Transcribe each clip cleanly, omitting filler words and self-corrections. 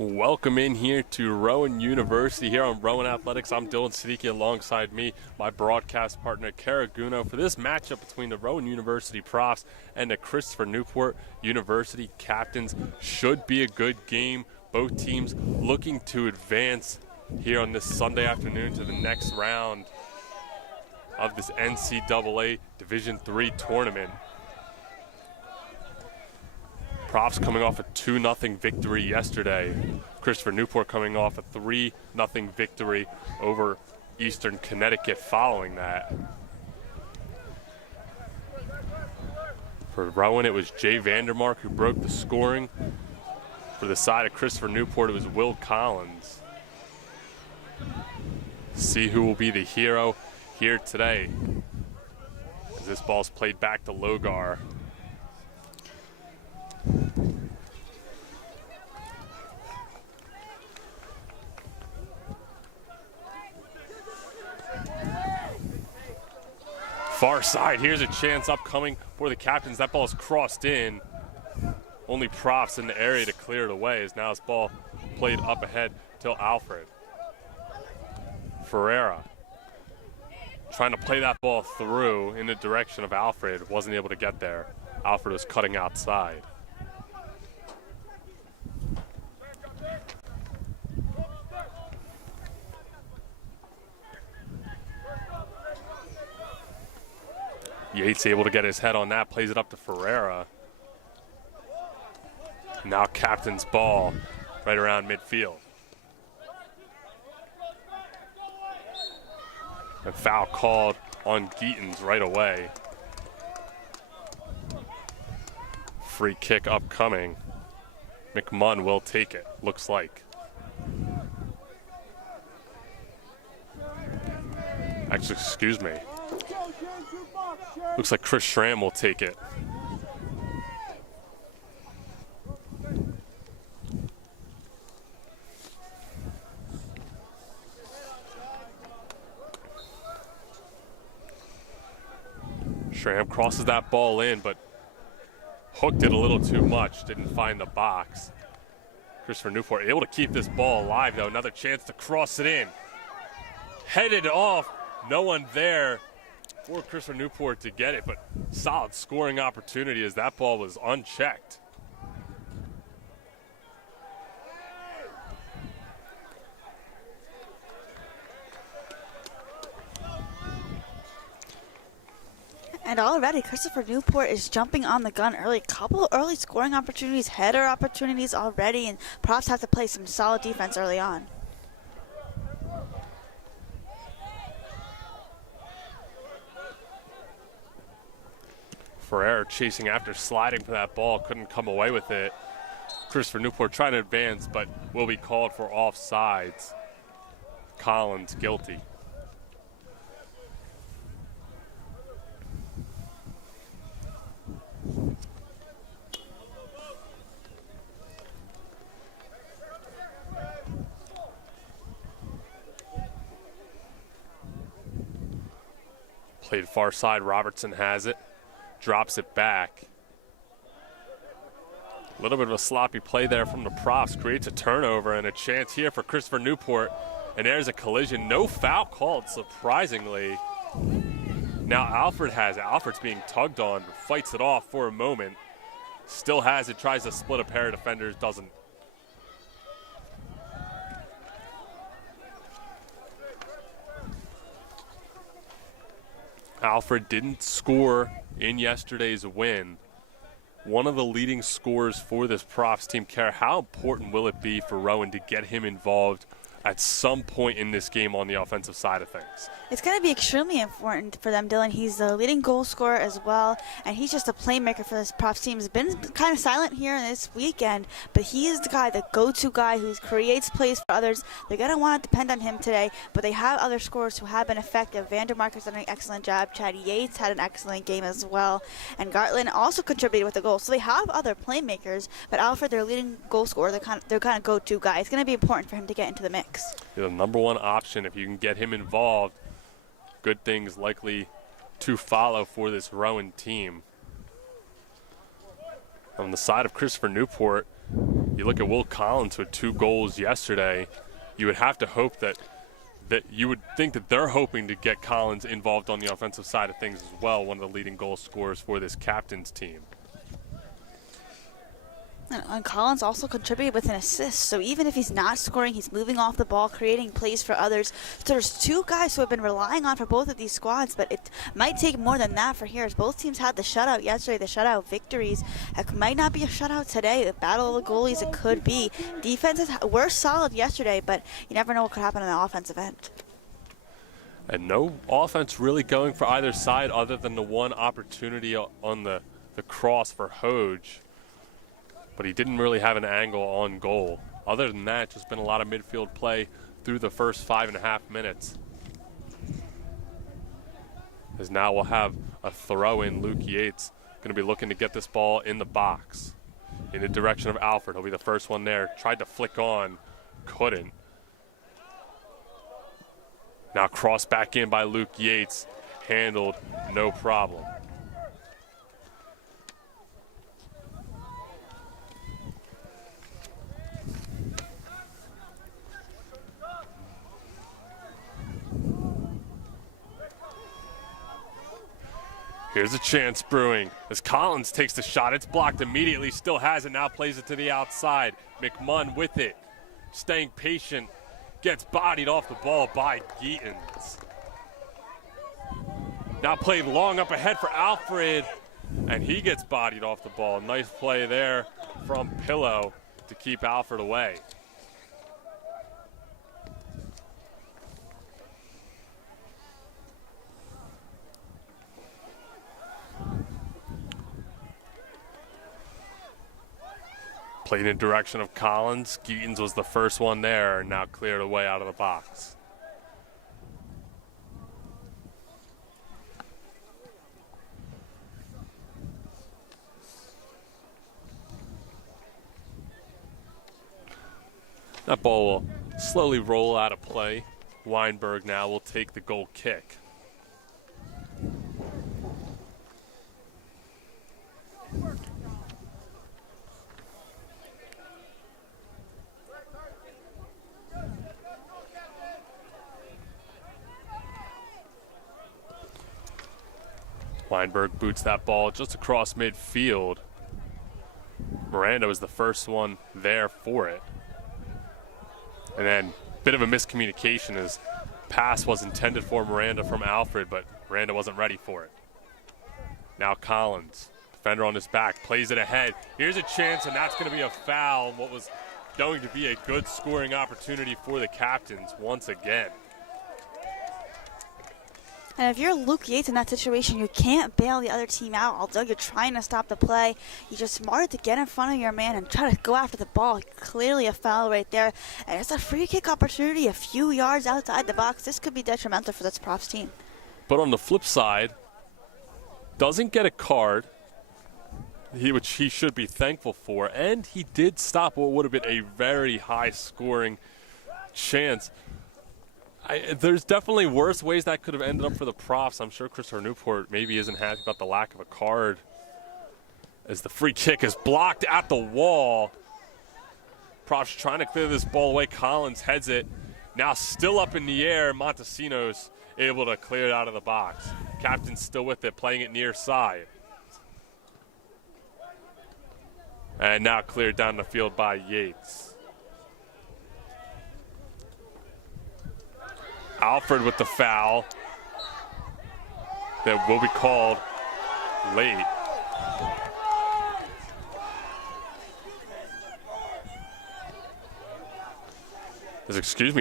Welcome in here to Rowan University here on Rowan Athletics. I'm Dylan Siddiqui alongside me, my broadcast partner, Kara Guno, for this matchup between the Rowan University Profs and the Christopher Newport University Captains. Should be a good game. Both teams looking to advance here on this Sunday afternoon to the next round of this NCAA Division III tournament. Profs coming off a 2-0 victory yesterday. Christopher Newport coming off a 3-0 victory over Eastern Connecticut following that. For Rowan, it was Jay Vandermark who broke the scoring. For the side of Christopher Newport, it was Will Collins. See who will be the hero here today as this ball's played back to Logar. Far side, here's a chance upcoming for the Captains. That ball is crossed in. Only Profs in the area to clear it away as now this ball played up ahead to Alfred. Ferreira trying to play that ball through in the direction of Alfred. Wasn't able to get there. Alfred was cutting outside. Yates able to get his head on that, plays it up to Ferreira. Now Captain's ball right around midfield. A foul called on Geetons right away. Free kick upcoming. McMunn will take it, looks like. Actually, excuse me. Looks like Chris Schramm will take it. Schramm crosses that ball in, but hooked it a little too much. Didn't find the box. Christopher Newport able to keep this ball alive, though. Another chance to cross it in. Headed off. No one there for Christopher Newport to get it, but solid scoring opportunity as that ball was unchecked. And already Christopher Newport is jumping on the gun early. Couple early scoring opportunities, header opportunities already, and Profs have to play some solid defense early on. Ferreira chasing after, sliding for that ball, couldn't come away with it. Christopher Newport trying to advance, but will be called for offsides. Collins guilty. Played far side, Robertson has it. Drops it back. A little bit of a sloppy play there from the Profs. Creates a turnover and a chance here for Christopher Newport. And there's a collision. No foul called, surprisingly. Now Alfred has it. Alfred's being tugged on. Fights it off for a moment. Still has it. Tries to split a pair of defenders. Doesn't. Alfred didn't score in yesterday's win. One of the leading scorers for this Profs team. Kara, how important will it be for Rowan to get him involved at some point in this game on the offensive side of things? It's going to be extremely important for them, Dylan. He's the leading goal scorer as well, and he's just a playmaker for this Profs team. He's been kind of silent here this weekend, but he is the guy, the go-to guy who creates plays for others. They're going to want to depend on him today, but they have other scorers who have been effective. Vandermark has done an excellent job. Chad Yates had an excellent game as well, and Gartland also contributed with a goal. So they have other playmakers, but Alfred, their leading goal scorer, they're kind of go-to guy. It's going to be important for him to get into the mix. The number one option, if you can get him involved, good things likely to follow for this Rowan team. On the side of Christopher Newport, You look at Will Collins with 2 goals yesterday. You would have to hope that you would think that they're hoping to get Collins involved on the offensive side of things as well, one of the leading goal scorers for this captain's team. And Collins also contributed with an assist, so even if he's not scoring, he's moving off the ball, creating plays for others. So there's 2 guys who have been relying on for both of these squads, but it might take more than that for here, as both teams had the shutout yesterday, the shutout victories. It might not be a shutout today. The battle of the goalies, it could be. Defenses were solid yesterday, but you never know what could happen on the offensive end. And no offense really going for either side other than the one opportunity on the cross for Hoge. But he didn't really have an angle on goal. Other than that, just been a lot of midfield play through the first 5.5 minutes. As now we'll have a throw in. Luke Yates going to be looking to get this ball in the box. In the direction of Alfred. He'll be the first one there. Tried to flick on, couldn't. Now crossed back in by Luke Yates. Handled, no problem. Here's a chance brewing as Collins takes the shot. It's blocked immediately, still has it, now plays it to the outside. McMunn with it, staying patient, gets bodied off the ball by Geetons. Now played long up ahead for Alfred, and he gets bodied off the ball. Nice play there from Pillow to keep Alfred away. Played in direction of Collins. Geetons was the first one there, now cleared away out of the box. That ball will slowly roll out of play. Weinberg now will take the goal kick. Weinberg boots that ball just across midfield. Miranda was the first one there for it. And then a bit of a miscommunication as pass was intended for Miranda from Alfred, but Miranda wasn't ready for it. Now Collins, defender on his back, plays it ahead. Here's a chance, and that's going to be a foul. What was going to be a good scoring opportunity for the captains once again. And if you're Luke Yates in that situation, you can't bail the other team out. Although you're trying to stop the play, you're just smarter to get in front of your man and try to go after the ball. Clearly a foul right there. And it's a free kick opportunity a few yards outside the box. This could be detrimental for this Profs team. But on the flip side, doesn't get a card, which he should be thankful for. And he did stop what would have been a very high scoring chance. There's definitely worse ways that could have ended up for the Profs. I'm sure Christopher Newport maybe isn't happy about the lack of a card as the free kick is blocked at the wall. Profs trying to clear this ball away. Collins heads it. Now still up in the air. Montesinos able to clear it out of the box. Captain's still with it, playing it near side. And now cleared down the field by Yates. Alfred with the foul that will be called late.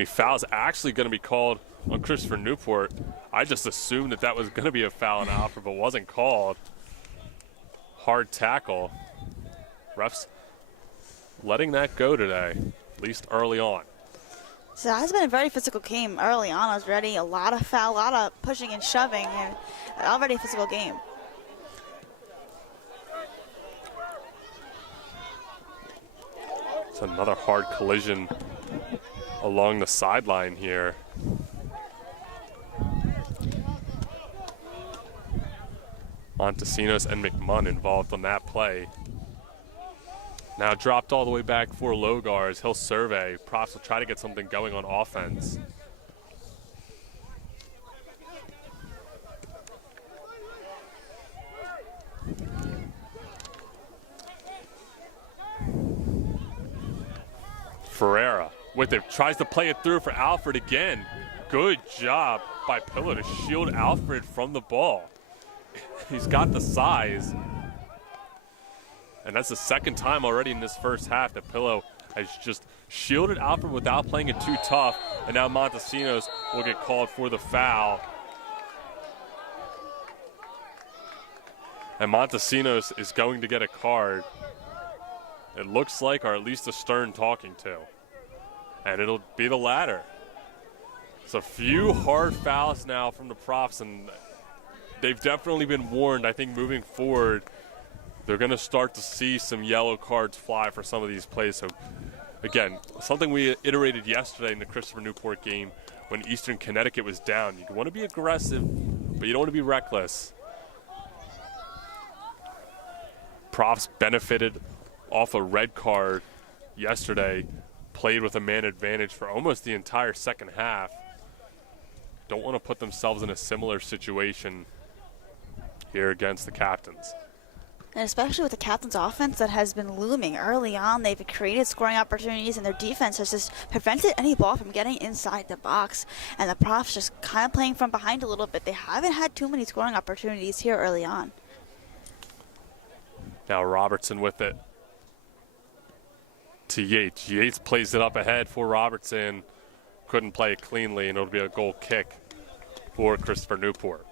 Foul's actually going to be called on Christopher Newport. I just assumed that was going to be a foul on Alfred, but wasn't called. Hard tackle. Refs letting that go today, at least early on. So that has been a very physical game early on already. A lot of foul, a lot of pushing and shoving, and already a physical game. It's another hard collision along the sideline here. Montesinos and McMunn involved on that play. Now dropped all the way back for Logars. He'll survey. Profs will try to get something going on offense. Ferreira with it, tries to play it through for Alfred again. Good job by Pillow to shield Alfred from the ball. He's got the size. And that's the second time already in this first half that Pillow has just shielded Alfred without playing it too tough. And now Montesinos will get called for the foul. And Montesinos is going to get a card. It looks like, or at least a stern talking to. And it'll be the latter. It's a few hard fouls now from the Profs, and they've definitely been warned. I think moving forward, they're going to start to see some yellow cards fly for some of these plays. So, again, something we iterated yesterday in the Christopher Newport game when Eastern Connecticut was down. You want to be aggressive, but you don't want to be reckless. Profs benefited off a red card yesterday, played with a man advantage for almost the entire second half. Don't want to put themselves in a similar situation here against the Captains. And especially with the Captains' offense that has been looming early on. They've created scoring opportunities, and their defense has just prevented any ball from getting inside the box. And the Profs just kind of playing from behind a little bit. They haven't had too many scoring opportunities here early on. Now Robertson with it to Yates. Yates plays it up ahead for Robertson. Couldn't play it cleanly, and it'll be a goal kick for Christopher Newport.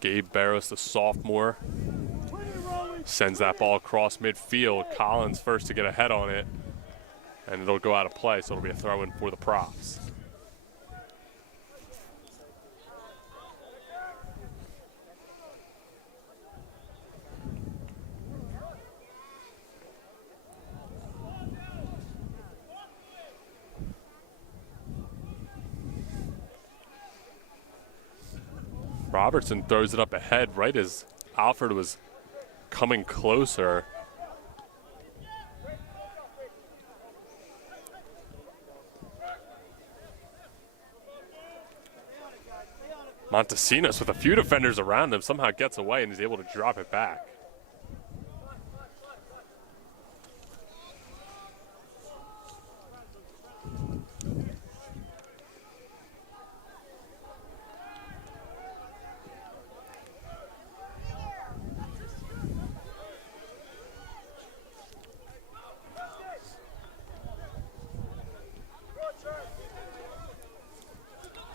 Gabe Barros, the sophomore, sends that ball across midfield. Collins first to get a head on it, and it'll go out of play, so it'll be a throw-in for the Profs. Robertson throws it up ahead right as Alfred was coming closer. Montesinos, with a few defenders around him, somehow gets away and is able to drop it back.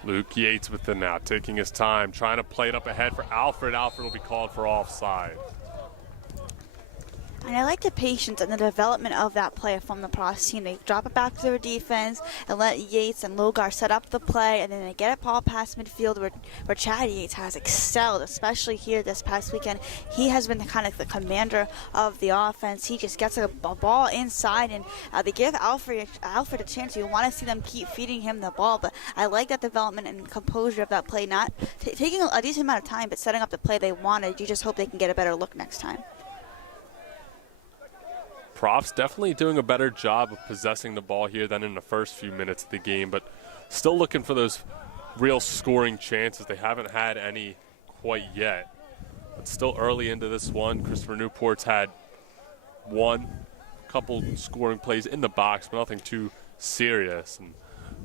Luke Yates with it now, taking his time, trying to play it up ahead for Alfred. Alfred will be called for offside. And I like the patience and the development of that play from the Profs team. They drop it back to their defense and let Yates and Logar set up the play, and then they get it ball past midfield where Chad Yates has excelled, especially here this past weekend. He has been kind of the commander of the offense. He just gets a ball inside, and they give Alfred a chance. You want to see them keep feeding him the ball, but I like that development and composure of that play, not taking a decent amount of time, but setting up the play they wanted. You just hope they can get a better look next time. Profs definitely doing a better job of possessing the ball here than in the first few minutes of the game, but still looking for those real scoring chances. They haven't had any quite yet. But still early into this one. Christopher Newport's had one couple scoring plays in the box, but nothing too serious, and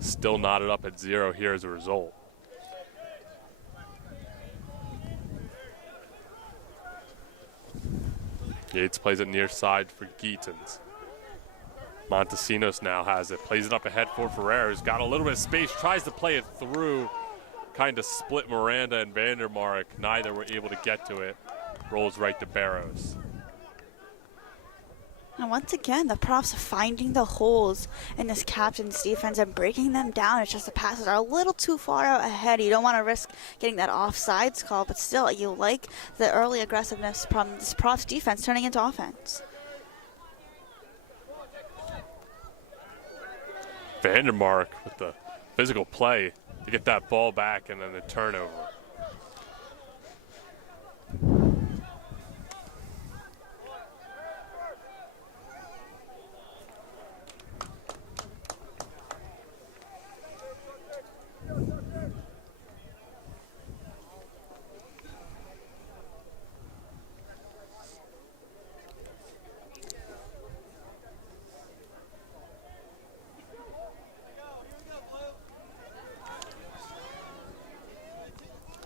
still knotted up at 0 here as a result. Yates plays it near side for Geetons. Montesinos now has it. Plays it up ahead for Ferreira, who's got a little bit of space. Tries to play it through. Kind of split Miranda and Vandermark. Neither were able to get to it. Rolls right to Barros. And once again, the profs finding the holes in this captain's defense and breaking them down. It's just the passes are a little too far out ahead. You don't want to risk getting that offsides call, but still, you like the early aggressiveness from this profs defense turning into offense. Vandermark with the physical play to get that ball back and then the turnover.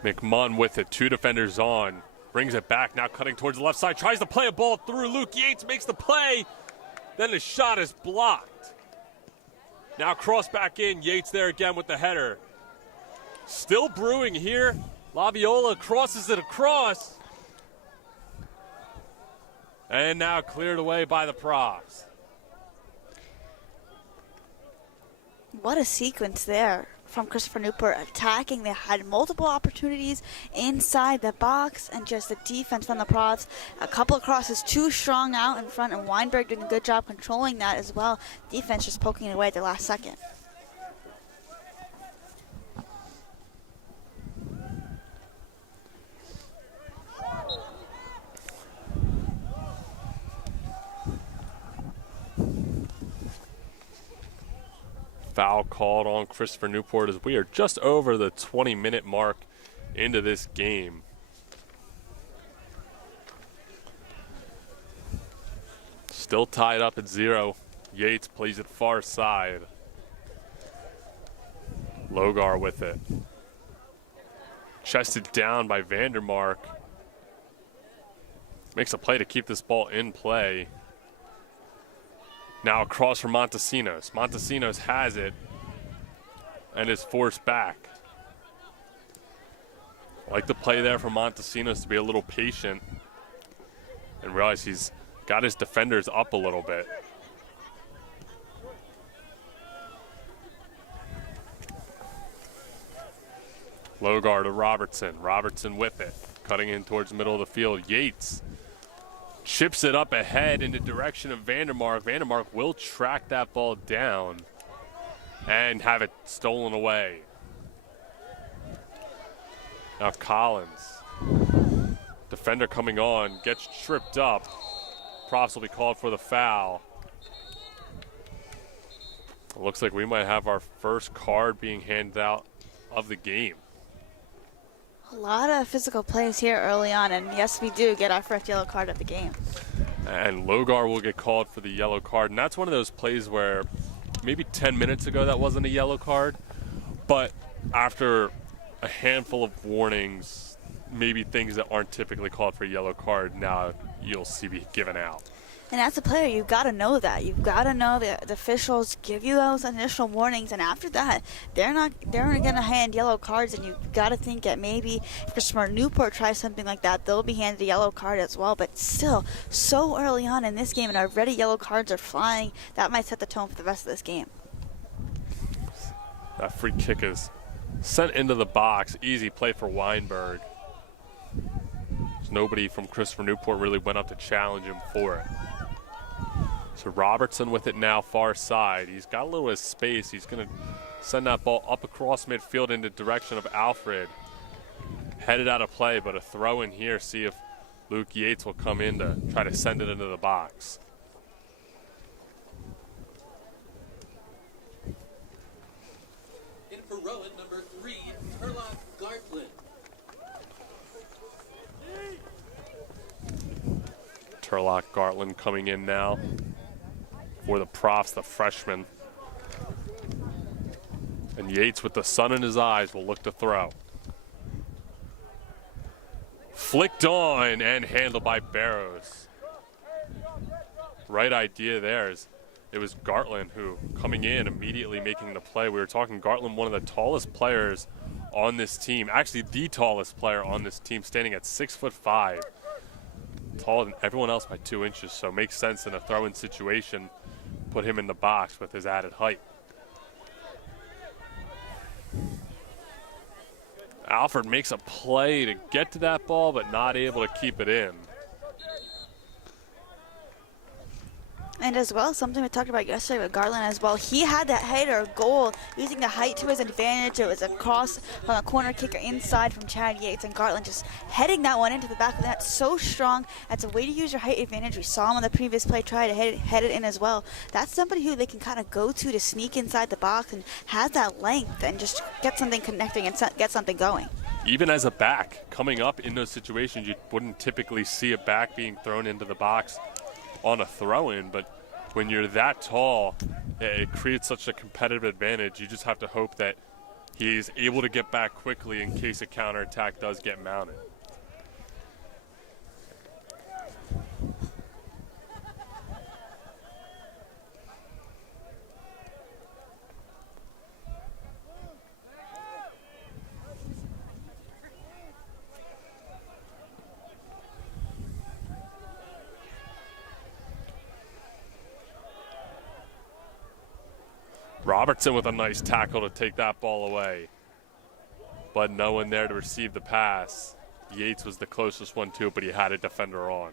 McMunn with it, 2 defenders on, brings it back, now cutting towards the left side, tries to play a ball through. Luke Yates makes the play, then the shot is blocked. Now cross back in, Yates there again with the header. Still brewing here, Laviola crosses it across. And now cleared away by the profs. What a sequence there from Christopher Newport attacking. They had multiple opportunities inside the box, and just the defense from the profs. A couple of crosses too strong out in front, and Weinberg doing a good job controlling that as well. Defense just poking it away at the last second. Foul called on Christopher Newport as we are just over the 20-minute mark into this game. Still tied up at 0. Yates plays it far side. Logar with it. Chested down by Vandermark. Makes a play to keep this ball in play. Now across from Montesinos. Montesinos has it and is forced back. I like the play there from Montesinos to be a little patient and realize he's got his defenders up a little bit. Logar to Robertson. Robertson with it. Cutting in towards the middle of the field. Yates chips it up ahead in the direction of Vandermark. Vandermark will track that ball down and have it stolen away. Now Collins, defender coming on, gets tripped up. Profs will be called for the foul. It looks like we might have our first card being handed out of the game. A lot of physical plays here early on, and yes, we do get our first yellow card of the game. And Logar will get called for the yellow card, and that's one of those plays where maybe 10 minutes ago that wasn't a yellow card, but after a handful of warnings, maybe things that aren't typically called for a yellow card, now you'll see be given out. And as a player, you've got to know that. You've got to know that the officials give you those initial warnings, and after that, they're going to hand yellow cards, and you've got to think that maybe if Christopher Newport tries something like that, they'll be handed a yellow card as well. But still, so early on in this game, and already yellow cards are flying, that might set the tone for the rest of this game. That free kick is sent into the box. Easy play for Weinberg. Nobody from Christopher Newport really went up to challenge him for it. So Robertson with it now far side. He's got a little bit of space. He's going to send that ball up across midfield in the direction of Alfred. Headed out of play, but a throw in here. See if Luke Yates will come in to try to send it into the box. In for Rowan, number 3, Turlock Gartland. Turlock Gartland coming in now for the profs, the freshman. And Yates with the sun in his eyes will look to throw. Flicked on and handled by Barrows. Right idea there. It was Gartland who coming in immediately making the play. We were talking Gartland, one of the tallest players on this team. Actually the tallest player on this team, standing at 6'5". taller than everyone else by 2 inches, so it makes sense in a throw-in situation, put him in the box with his added height. Alfred makes a play to get to that ball, but not able to keep it in. And as well, something we talked about yesterday with Garland as well, he had that header goal using the height to his advantage. It was a cross from a corner kicker inside from Chad Yates, and Garland just heading that one into the back of the net so strong. That's a way to use your height advantage. We saw him on the previous play try to head it in as well. That's somebody who they can kind of go to sneak inside the box and has that length and just get something connecting and get something going. Even as a back, coming up in those situations, you wouldn't typically see a back being thrown into the box on a throw-in, but when you're that tall, it creates such a competitive advantage. You just have to hope that he's able to get back quickly in case a counterattack does get mounted. Robertson with a nice tackle to take that ball away, but no one there to receive the pass. Yates was the closest one to it, but he had a defender on.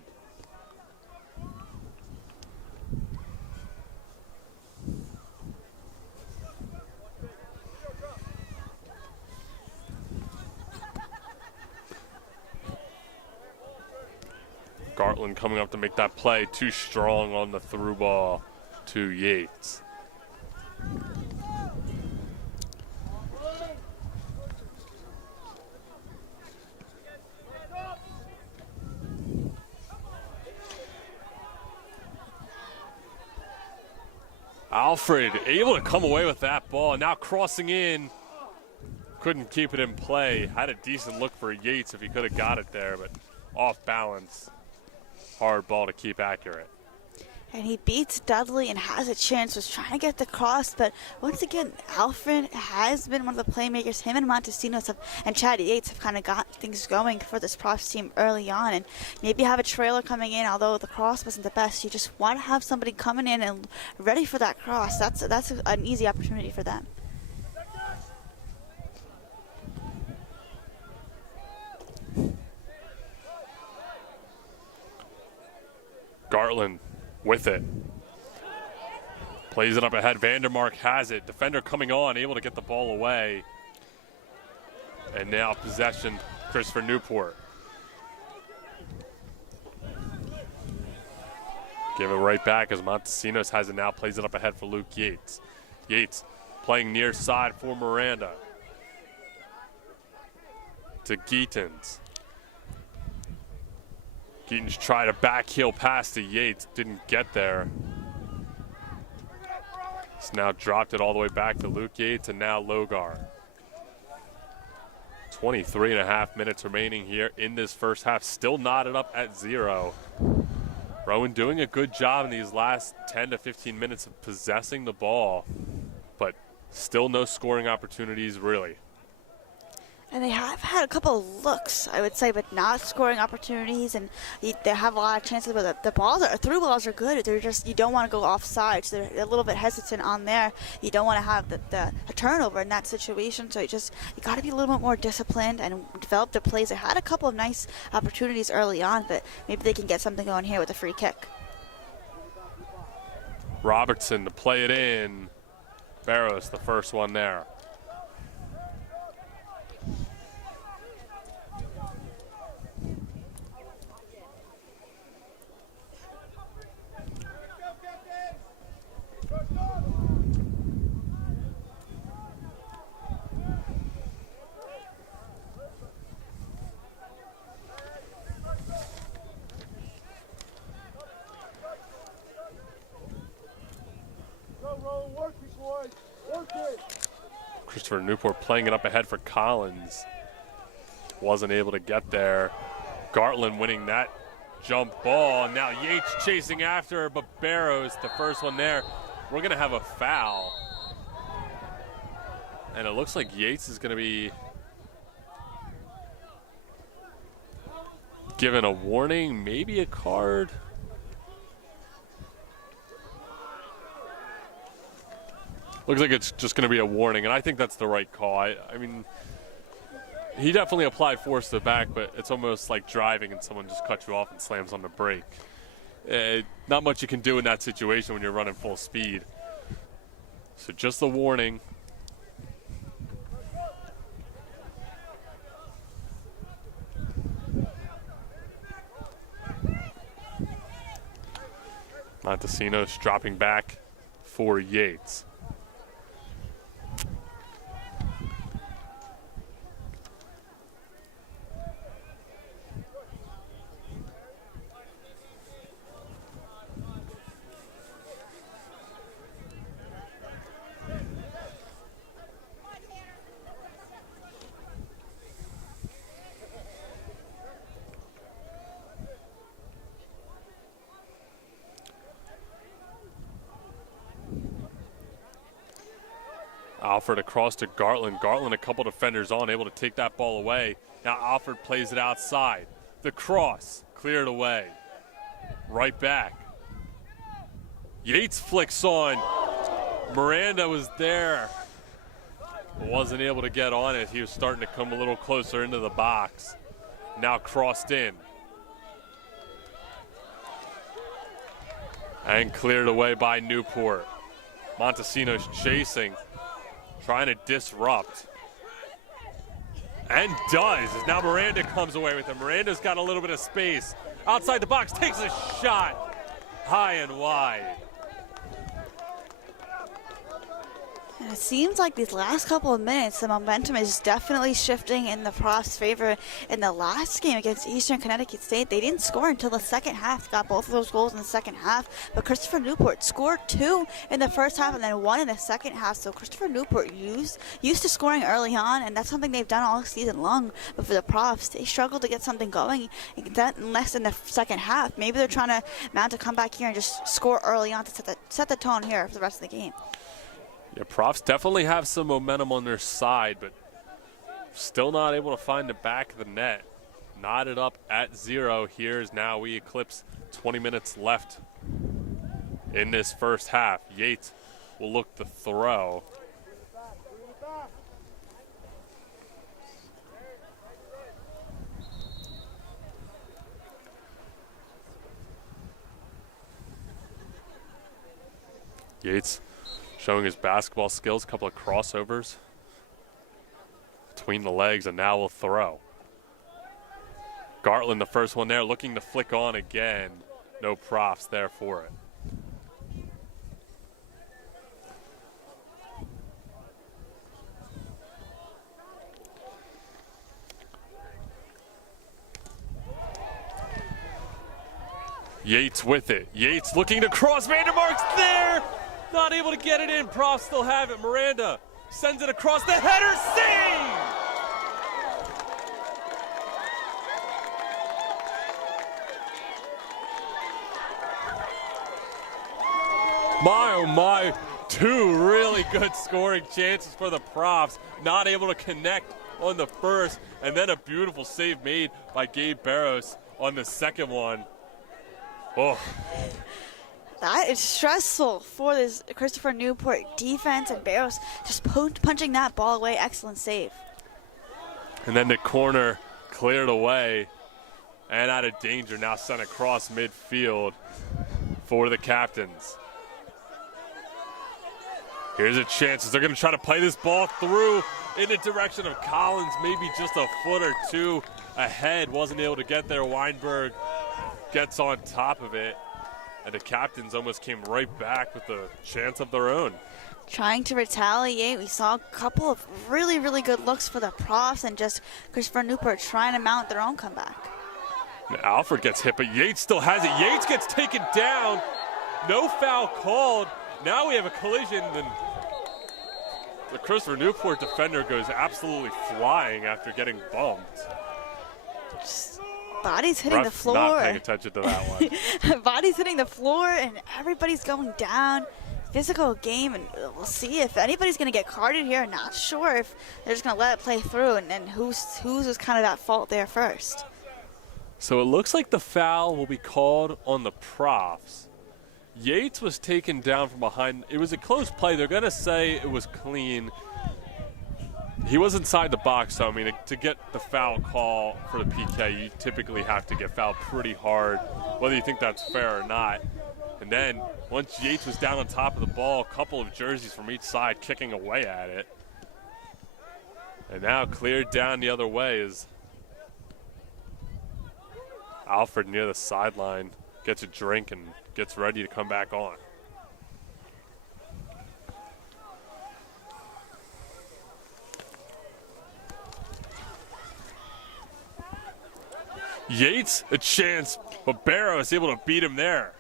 Gartland coming up to make that play, too strong on the through ball to Yates. Alfred able to come away with that ball. Now crossing in. Couldn't keep it in play. Had a decent look for Yates if he could have got it there, but off balance. Hard ball to keep accurate. And he beats Dudley and has a chance, was trying to get the cross, but once again, Alfred has been one of the playmakers. Him and Montesinos and Chad Yates have kind of got things going for this props team early on, and maybe have a trailer coming in, although the cross wasn't the best. You just want to have somebody coming in and ready for that cross. That's an easy opportunity for them. Gartland with it. Plays it up ahead. Vandermark has it. Defender coming on, able to get the ball away. And now possession, Christopher Newport. Give it right back as Montesinos has it now. Plays it up ahead for Luke Yates. Yates playing near side for Miranda. To Geetons. Geetons tried a backheel pass to Yates, didn't get there. He's now dropped it all the way back to Luke Yates and now Logar. 23.5 minutes remaining here in this first half, still knotted up at 0. Rowan doing a good job in these last 10 to 15 minutes of possessing the ball, but still no scoring opportunities really. And they have had a couple of looks, I would say, but not scoring opportunities. And they have a lot of chances, but the balls through balls are good. They're just, you don't want to go offside, so they're a little bit hesitant on there. You don't want to have a turnover in that situation. So you got to be a little bit more disciplined and develop their plays. They had a couple of nice opportunities early on, but maybe they can get something going here with a free kick. Robertson to play it in. Barrows, the first one there. Christopher Newport playing it up ahead for Collins. Wasn't able to get there. Gartland winning that jump ball. Now Yates chasing after, but Barrows, the first one there. We're going to have a foul. And it looks like Yates is going to be given a warning, maybe a card. Looks like it's just going to be a warning, and I think that's the right call. I mean, he definitely applied force to the back, but it's almost like driving and someone just cuts you off and slams on the brake. Not much you can do in that situation when you're running full speed. So just the warning. Montesinos dropping back for Yates. Alford across to Gartland. Gartland, a couple defenders on, able to take that ball away. Now Alford plays it outside. The cross, cleared away. Right back. Yates flicks on. Miranda was there, but wasn't able to get on it. He was starting to come a little closer into the box. Now crossed in. And cleared away by Newport. Montesinos chasing. Trying to disrupt. And does. Now Miranda comes away with him. Miranda's got a little bit of space. Outside the box, takes a shot. High and wide. And it seems like these last couple of minutes, the momentum is definitely shifting in the Profs' favor. In the last game against Eastern Connecticut State, they didn't score until the second half. Got both of those goals in the second half. But Christopher Newport scored 2 in the first half and then 1 in the second half. So Christopher Newport used to scoring early on, and that's something they've done all season long. But for the Profs, they struggled to get something going unless in the second half. Maybe they're trying to mount a comeback here and just score early on to set the tone here for the rest of the game. Yeah, Profs definitely have some momentum on their side, but still not able to find the back of the net. Knotted up at 0. Here's now we eclipse 20 minutes left in this first half. Yates will look to throw. Yates showing his basketball skills, a couple of crossovers between the legs, and now will throw. Gartland, the first one there, looking to flick on again. No Profs there for it. Yates with it. Yates looking to cross. Vandermark's there. Not able to get it in. Profs still have it. Miranda sends it across. The header save! My, oh my. 2 really good scoring chances for the Profs. Not able to connect on the first. And then a beautiful save made by Gabe Barros on the second one. Oh. That is stressful for this Christopher Newport defense, and Barros just punching that ball away. Excellent save. And then the corner cleared away and out of danger. Now sent across midfield for the Captains. Here's a chance as they're going to try to play this ball through in the direction of Collins. Maybe just a foot or 2 ahead. Wasn't able to get there. Weinberg gets on top of it. And the Captains almost came right back with a chance of their own. Trying to retaliate. We saw a couple of really, really good looks for the Profs, and just Christopher Newport trying to mount their own comeback. Now Alfred gets hit, but Yates still has it. Yates gets taken down. No foul called. Now we have a collision. And the Christopher Newport defender goes absolutely flying after getting bumped. Bodies hitting the floor. Not paying attention to that one. Bodies hitting the floor, and everybody's going down. Physical game, and we'll see if anybody's going to get carded here. Not sure if they're just going to let it play through, and who's kind of at fault there first. So it looks like the foul will be called on the Profs. Yates was taken down from behind. It was a close play. They're going to say it was clean. He was inside the box, so I mean, to get the foul call for the PK, you typically have to get fouled pretty hard, whether you think that's fair or not. And then once Yates was down on top of the ball, a couple of jerseys from each side kicking away at it. And now cleared down the other way is Alfred near the sideline, gets a drink and gets ready to come back on. Yates, a chance, but Barrow is able to beat him there.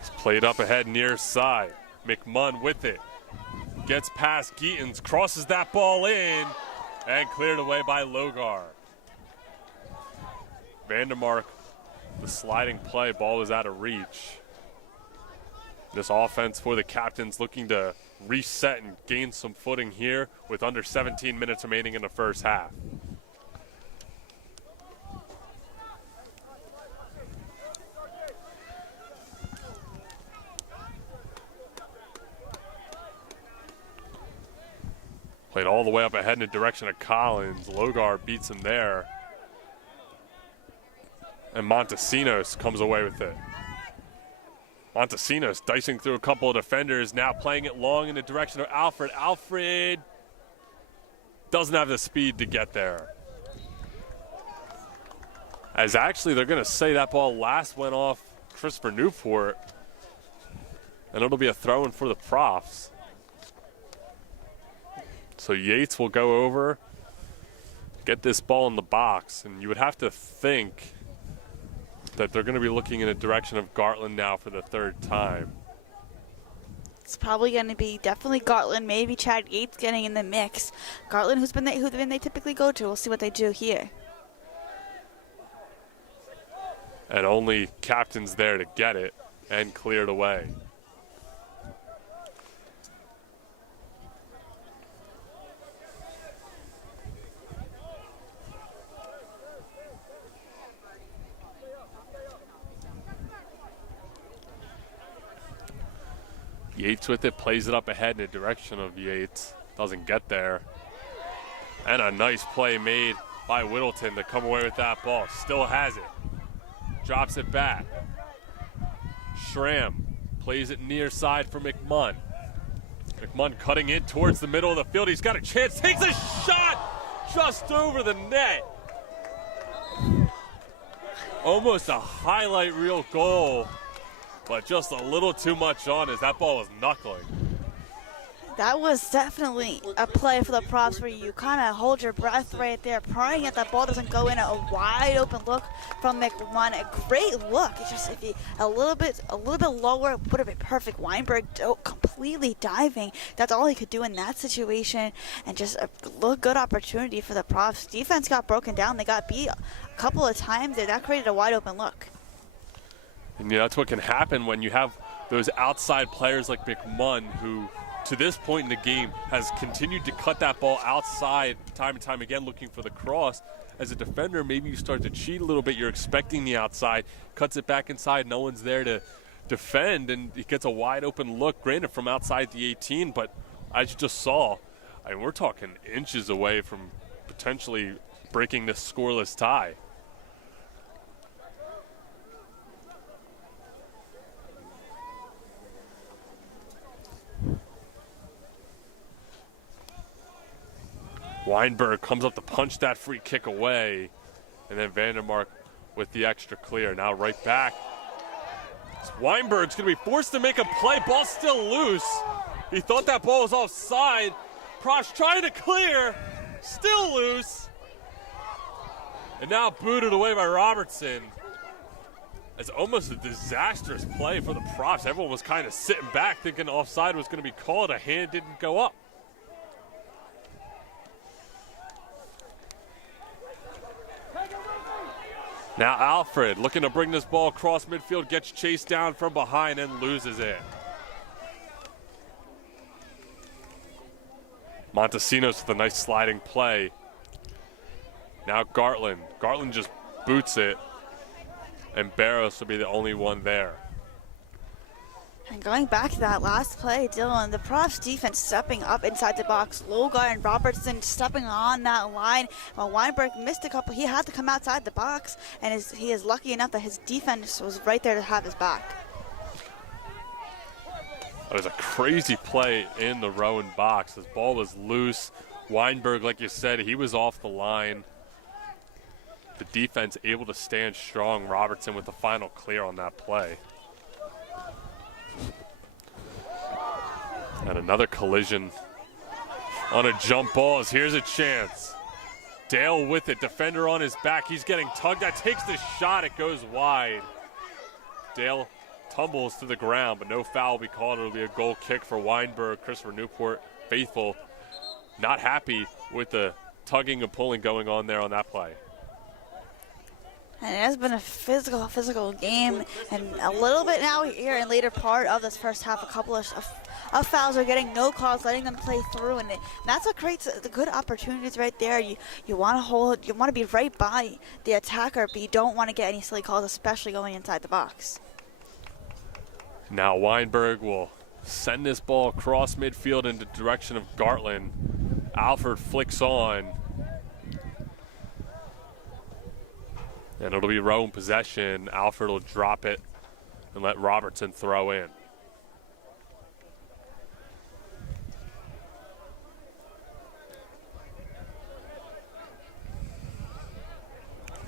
It's played up ahead near side. McMunn with it. Gets past Geetons, crosses that ball in, and cleared away by Logar. Vandermark, the sliding play, ball was out of reach. This offense for the Captains looking to reset and gain some footing here with under 17 minutes remaining in the first half. Played all the way up ahead in the direction of Collins. Logar beats him there. And Montesinos comes away with it. Montesinos dicing through a couple of defenders, now playing it long in the direction of Alfred. Alfred doesn't have the speed to get there. As actually they're going to say that ball last went off Christopher Newport, and it'll be a throw-in for the Profs. So Yates will go over, get this ball in the box, and you would have to think that they're going to be looking in the direction of Gartland now for the third time. It's probably going to be definitely Gartland, maybe Chad Yates getting in the mix. Gartland, who they typically go to. We'll see what they do here. And only Captain's there to get it and cleared away. Yates with it, plays it up ahead in the direction of Yates. Doesn't get there. And a nice play made by Whittleton to come away with that ball. Still has it. Drops it back. Schramm plays it near side for McMunn. McMunn cutting it towards the middle of the field. He's got a chance. Takes a shot just over the net. Almost a highlight reel goal, but just a little too much on as that ball was knuckling. That was definitely a play for the Profs where you kind of hold your breath right there, praying that that ball doesn't go in. A wide open look from McMunn. A great look. It's just if he a little bit lower would have been perfect. Weinberg completely diving. That's all he could do in that situation, and just a good opportunity for the Profs. Defense got broken down. They got beat a couple of times. That created a wide open look. And that's what can happen when you have those outside players like McMunn, who to this point in the game has continued to cut that ball outside time and time again looking for the cross. As a defender, maybe you start to cheat a little bit. You're expecting the outside, cuts it back inside, no one's there to defend, and he gets a wide open look, granted from outside the 18, but as you just saw, I mean, we're talking inches away from potentially breaking this scoreless tie. Weinberg comes up to punch that free kick away, and then Vandermark with the extra clear. Now right back. Weinberg's going to be forced to make a play. Ball's still loose. He thought that ball was offside. Prosh trying to clear, still loose. And now booted away by Robertson. It's almost a disastrous play for the Profs. Everyone was kind of sitting back thinking offside was going to be called. A hand didn't go up. Now Alfred looking to bring this ball across midfield, gets chased down from behind and loses it. Montesinos with a nice sliding play. Now Gartland. Gartland just boots it, and Barros will be the only one there. And going back to that last play, Dylan, the Profs defense stepping up inside the box. Logar and Robertson stepping on that line. While Weinberg missed a couple, he had to come outside the box, and he is lucky enough that his defense was right there to have his back. That was a crazy play in the Rowan box. His ball was loose. Weinberg, like you said, he was off the line. The defense able to stand strong. Robertson with the final clear on that play. And another collision on a jump ball. Here's a chance. Dale with it, defender on his back. He's getting tugged. That takes the shot. It goes wide. Dale tumbles to the ground, but no foul will be called. It'll be a goal kick for Weinberg. Christopher Newport, faithful, not happy with the tugging and pulling going on there on that play. And it has been a physical game, and a little bit now here in later part of this first half, a couple of fouls are getting no calls, letting them play through, and that's what creates the good opportunities right there. You want to hold, you want to be right by the attacker, but you don't want to get any silly calls, especially going inside the box. Now Weinberg will send this ball across midfield in the direction of Gartland. Alfred flicks on. And it'll be Rowan possession. Alfred will drop it and let Robertson throw in.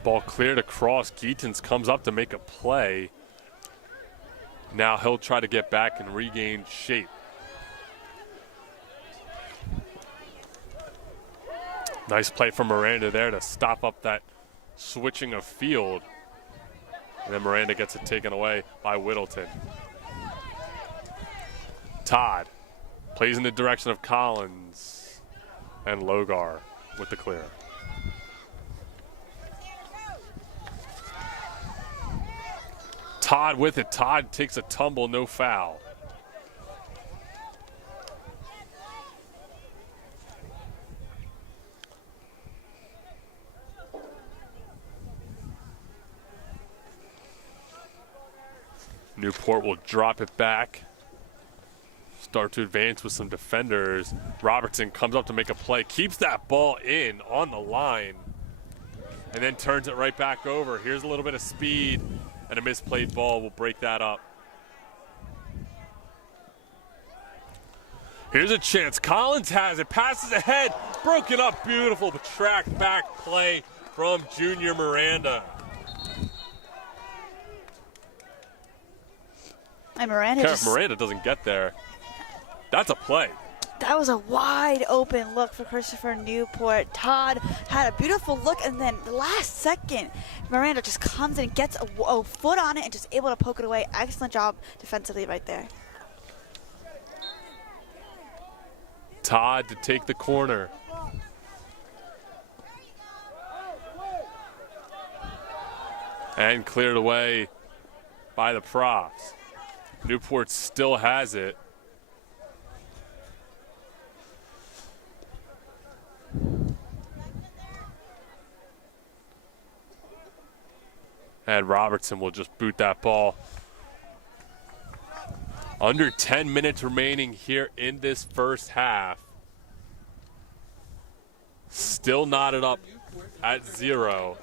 Ball cleared across. Geetens comes up to make a play. Now he'll try to get back and regain shape. Nice play from Miranda there to stop up that switching of field. And then Miranda gets it taken away by Whittleton. Todd plays in the direction of Collins. And Logar with the clear. Todd with it. Todd takes a tumble, no foul. Newport will drop it back. Start to advance with some defenders. Robertson comes up to make a play. Keeps that ball in on the line. And then turns it right back over. Here's a little bit of speed. And a misplayed ball will break that up. Here's a chance. Collins has it. Passes ahead. Broken up. Beautiful. But track back play from Junior Miranda. And Miranda doesn't get there. That's a play. That was a wide open look for Christopher Newport. Todd had a beautiful look, and then the last second, Miranda just comes in and gets a foot on it and just able to poke it away. Excellent job defensively right there. Todd to take the corner. And cleared away by the Profs. Newport still has it. And Robertson will just boot that ball. Under 10 minutes remaining here in this first half. Still knotted up at 0.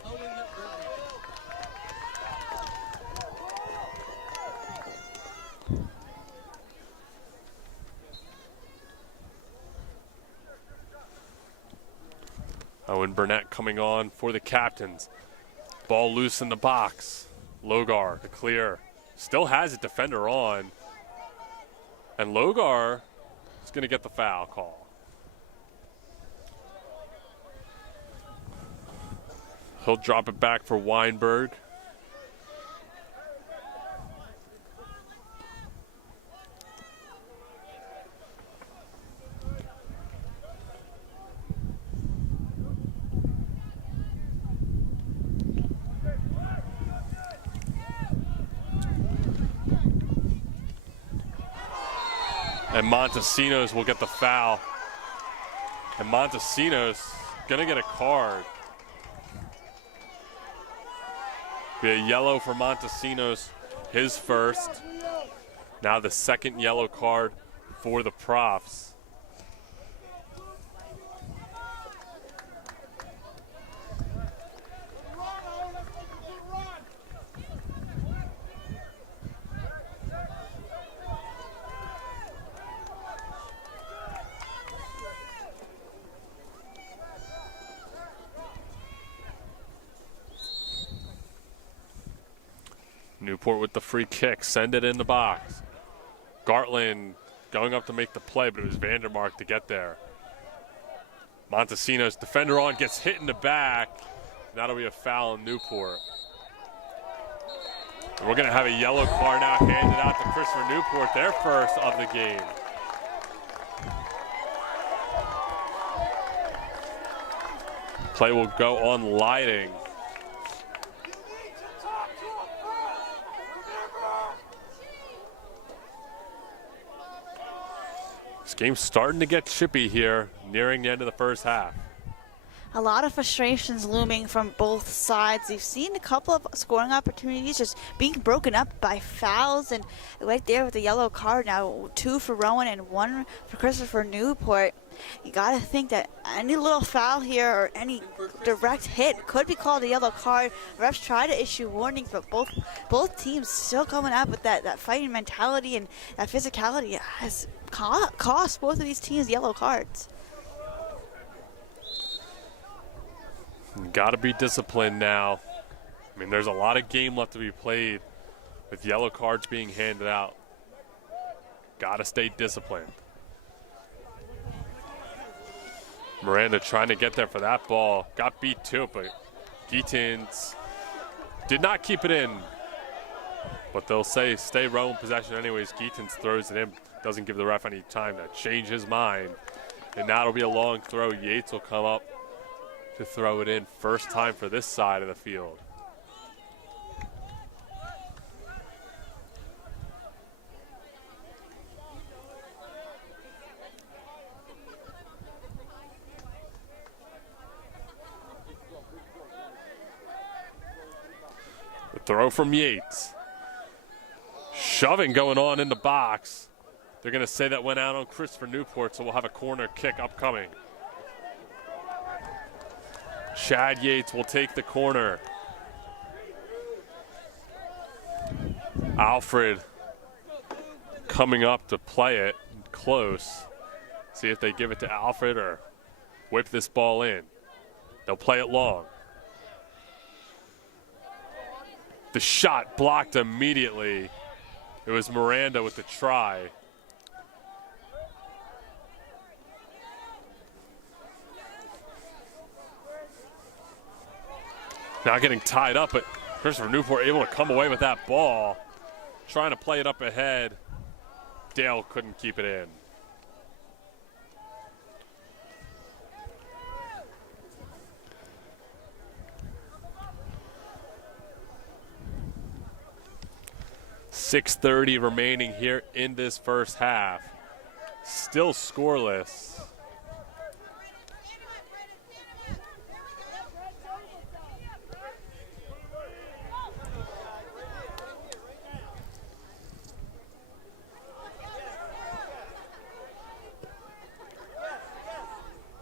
Owen Burnett coming on for the captains. Ball loose in the box. Logar to clear. Still has a defender on. And Logar is going to get the foul call. He'll drop it back for Weinberg. And Montesinos will get the foul. And Montesinos gonna get a card. Be a yellow for Montesinos, his first. Now the second yellow card for the Profs. Newport with the free kick, send it in the box. Gartland going up to make the play, but it was Vandermark to get there. Montesinos, defender on, gets hit in the back. That'll be a foul in Newport. And we're gonna have a yellow card now handed out to Christopher Newport, their first of the game. Play will go on Lighting. This game's starting to get chippy here, nearing the end of the first half. A lot of frustrations looming from both sides. We've seen a couple of scoring opportunities just being broken up by fouls, and right there with the yellow card now, 2 for Rowan and 1 for Christopher Newport. You got to think that any little foul here or any direct hit could be called a yellow card. Refs try to issue warnings, but both teams still coming up with that fighting mentality and that physicality has cost both of these teams yellow cards. Got to be disciplined now. I mean, there's a lot of game left to be played with yellow cards being handed out. Got to stay disciplined. Miranda trying to get there for that ball. Got beat to it, but Geetins did not keep it in. But they'll say stay Rowan possession anyways. Geetins throws it in. Doesn't give the ref any time to change his mind. And now it'll be a long throw. Yates will come up to throw it in. First time for this side of the field. The throw from Yates. Shoving going on in the box. They're going to say that went out on Christopher Newport, so we'll have a corner kick upcoming. Chad Yates will take the corner. Alfred coming up to play it close. See if they give it to Alfred or whip this ball in. They'll play it long. The shot blocked immediately. It was Miranda with the try. Now getting tied up, but Christopher Newport able to come away with that ball. Trying to play it up ahead. Dale couldn't keep it in. .6:30 remaining here in this first half. Still scoreless.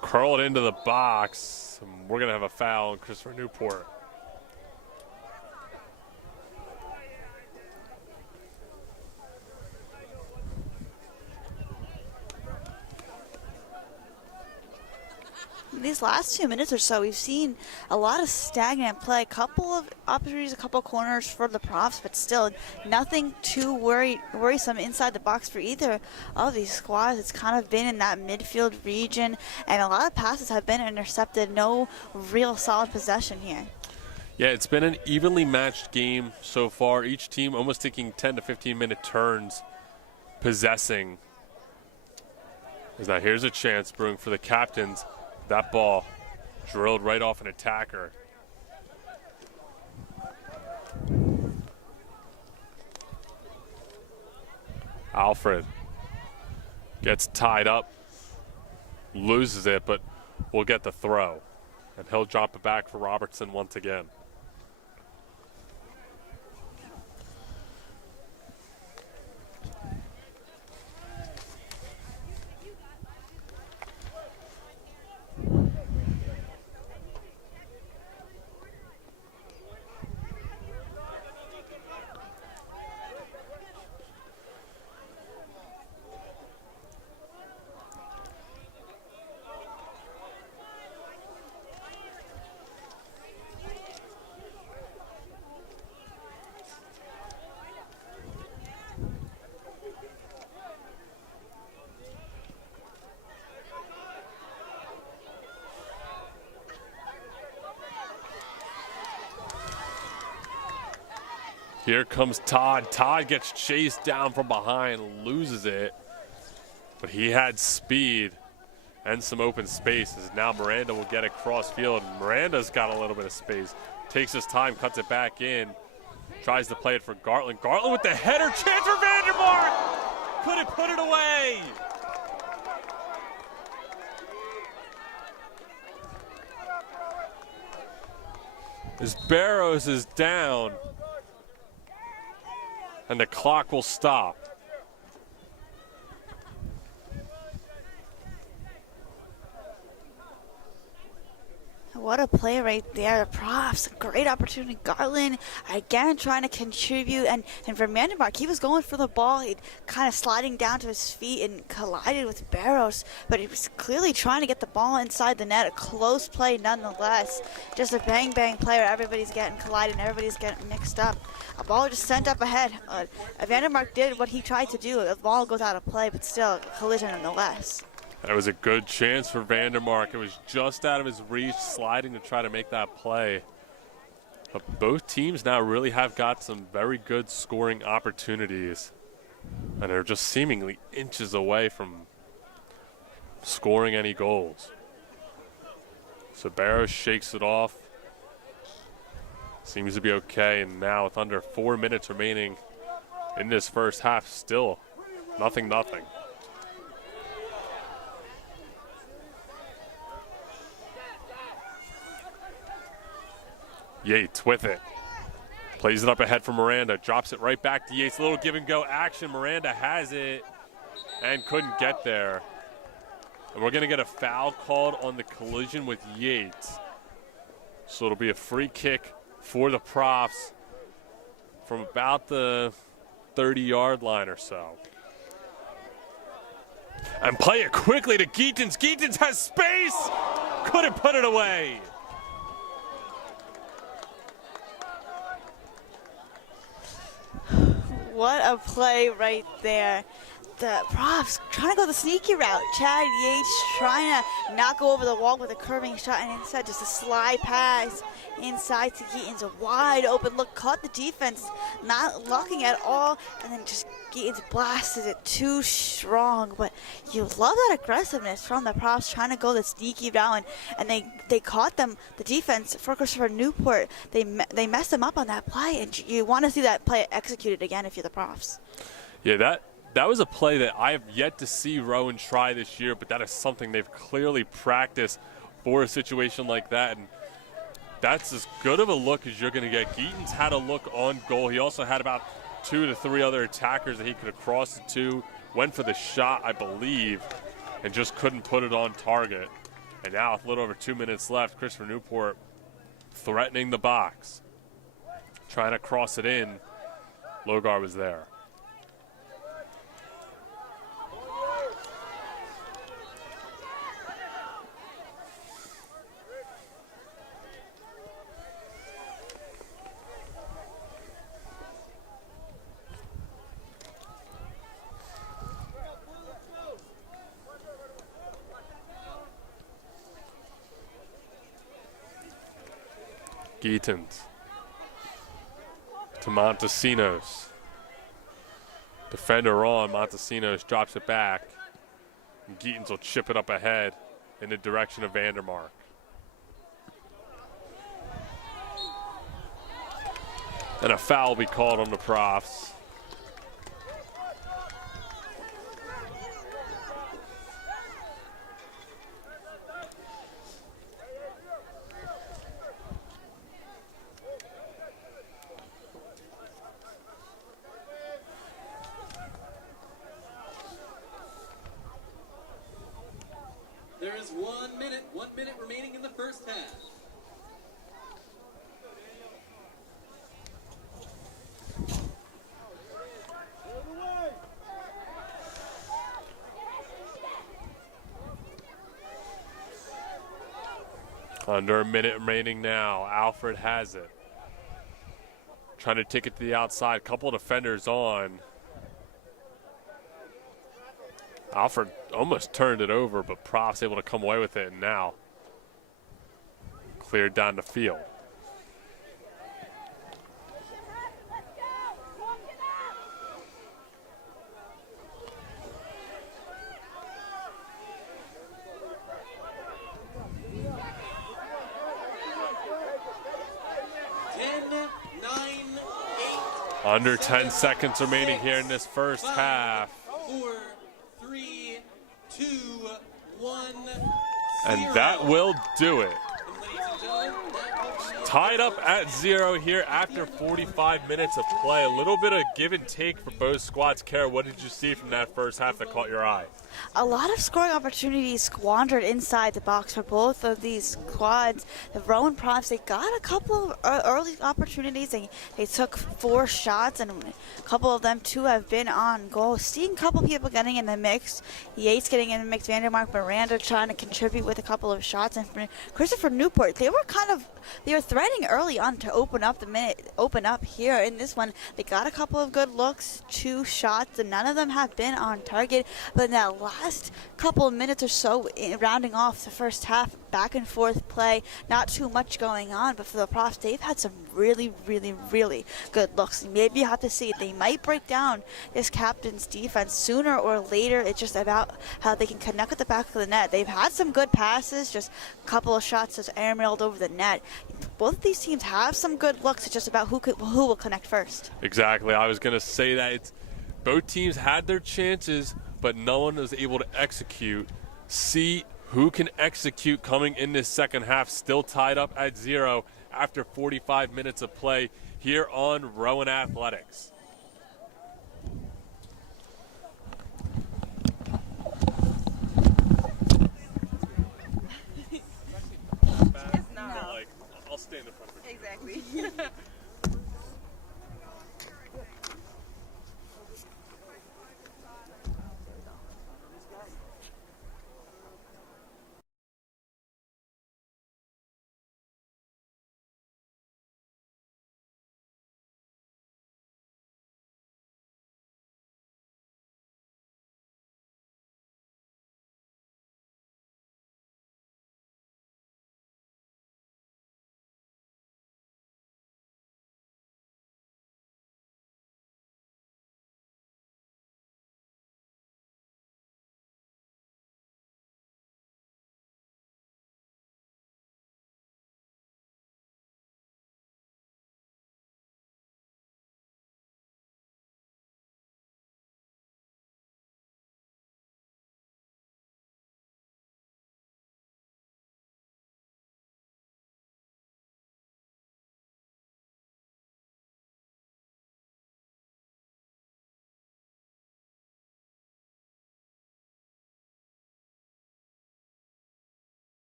Curled into the box. We're going to have a foul on Christopher Newport. These last 2 minutes or so, we've seen a lot of stagnant play. A couple of opportunities, a couple of corners for the Profs, but still nothing too worrisome inside the box for either of these squads. It's kind of been in that midfield region, and a lot of passes have been intercepted. No real solid possession here. Yeah, it's been an evenly matched game so far. Each team almost taking 10 to 15-minute turns possessing. Now here's a chance brewing for the captains. That ball drilled right off an attacker. Alfred Gets tied up, loses it, but will get the throw. And he'll drop it back for Robertson once again. Here comes Todd. Todd gets chased down from behind, loses it. But he had speed and some open spaces. Now Miranda will get it cross field. Miranda's got a little bit of space. Takes his time, cuts it back in. Tries to play it for Gartland. Gartland with the header. Chance for Vandermark. Couldn't put it away. As Barrows is down. And the clock will stop. What a play right there. The Profs, great opportunity. Garland, again, trying to contribute. And for Vandermark, he was going for the ball. He kind of sliding down to his feet and collided with Barrows. But he was clearly trying to get the ball inside the net. A close play nonetheless. Just a bang-bang play where everybody's getting collided and everybody's getting mixed up. A ball just sent up ahead. Vandermark did what he tried to do. The ball goes out of play, but still a collision nonetheless. That was a good chance for Vandermark. It was just out of his reach, sliding to try to make that play. But both teams now really have got some very good scoring opportunities. And they're just seemingly inches away from scoring any goals. So Barrows shakes it off. Seems to be okay. And now with under 4 minutes remaining in this first half, still nothing. Yates with it. Plays it up ahead for Miranda. Drops it right back to Yates. A little give and go action. Miranda has it and couldn't get there. And we're going to get a foul called on the collision with Yates. So it'll be a free kick for the Profs from about the 30-yard line or so. And play it quickly to Geetens. Geetens has space. Couldn't put it away. What a play right there. The Profs trying to go the sneaky route. Chad Yates trying to not go over the wall with a curving shot, and instead just a slide pass inside to Geetens. A wide open look, caught the defense, not locking at all, and then just Geetens blasted it too strong. But you love that aggressiveness from the Profs trying to go the sneaky route, and they caught them, the defense for Christopher Newport. They messed them up on that play, and you want to see that play executed again if you're the Profs. Yeah, that was a play that I have yet to see Rowan try this year, but that is something they've clearly practiced for a situation like that. And that's as good of a look as you're going to get. Geetens had a look on goal. He also had about 2 to 3 other attackers that he could have crossed it to. Went for the shot, I believe, and just couldn't put it on target. And now with a little over 2 minutes left, Christopher Newport threatening the box. Trying to cross it in. Logar was there. Geetens to Montesinos. Defender on. Montesinos drops it back. And Geetens will chip it up ahead in the direction of Vandermark. And a foul will be called on the Profs. Under a minute remaining now. Alfred has it. Trying to take it to the outside. Couple defenders on. Alfred almost turned it over, but Prof's able to come away with it, and now cleared down the field. Under 10 seconds remaining here in this first half. 4, 3, 2, 1. And that will do it. And ladies and gentlemen, that Tied up at 0 here after 45 minutes of play. A little bit of give and take for both squads. Kara, what did you see from that first half that caught your eye? A lot of scoring opportunities squandered inside the box for both of these squads. The Rowan Profs, they got a couple of early opportunities. They took 4 shots, and a couple of them, 2 have been on goal. Seeing a couple people getting in the mix. Yates getting in the mix, Vandermark, Miranda trying to contribute with a couple of shots. And for Christopher Newport, they were threatening early on to open up here in this one. They got a couple of good looks, 2 shots, and none of them have been on target. But in that last couple of minutes or so, rounding off the first half, back and forth play, not too much going on. But for the Profs, they've had some really, really, really good looks. Maybe you have to see it. They might break down this captain's defense sooner or later. It's just about how they can connect with the back of the net. They've had some good passes, just a couple of shots just airmailed over the net. Both of these teams have some good looks. It's just about who will connect first. Exactly. I was going to say that both teams had their chances, but no one was able to execute. See who can execute coming in this second half. Still tied up at 0 after 45 minutes of play here on Rowan Athletics. I'll stand in front of you. Exactly.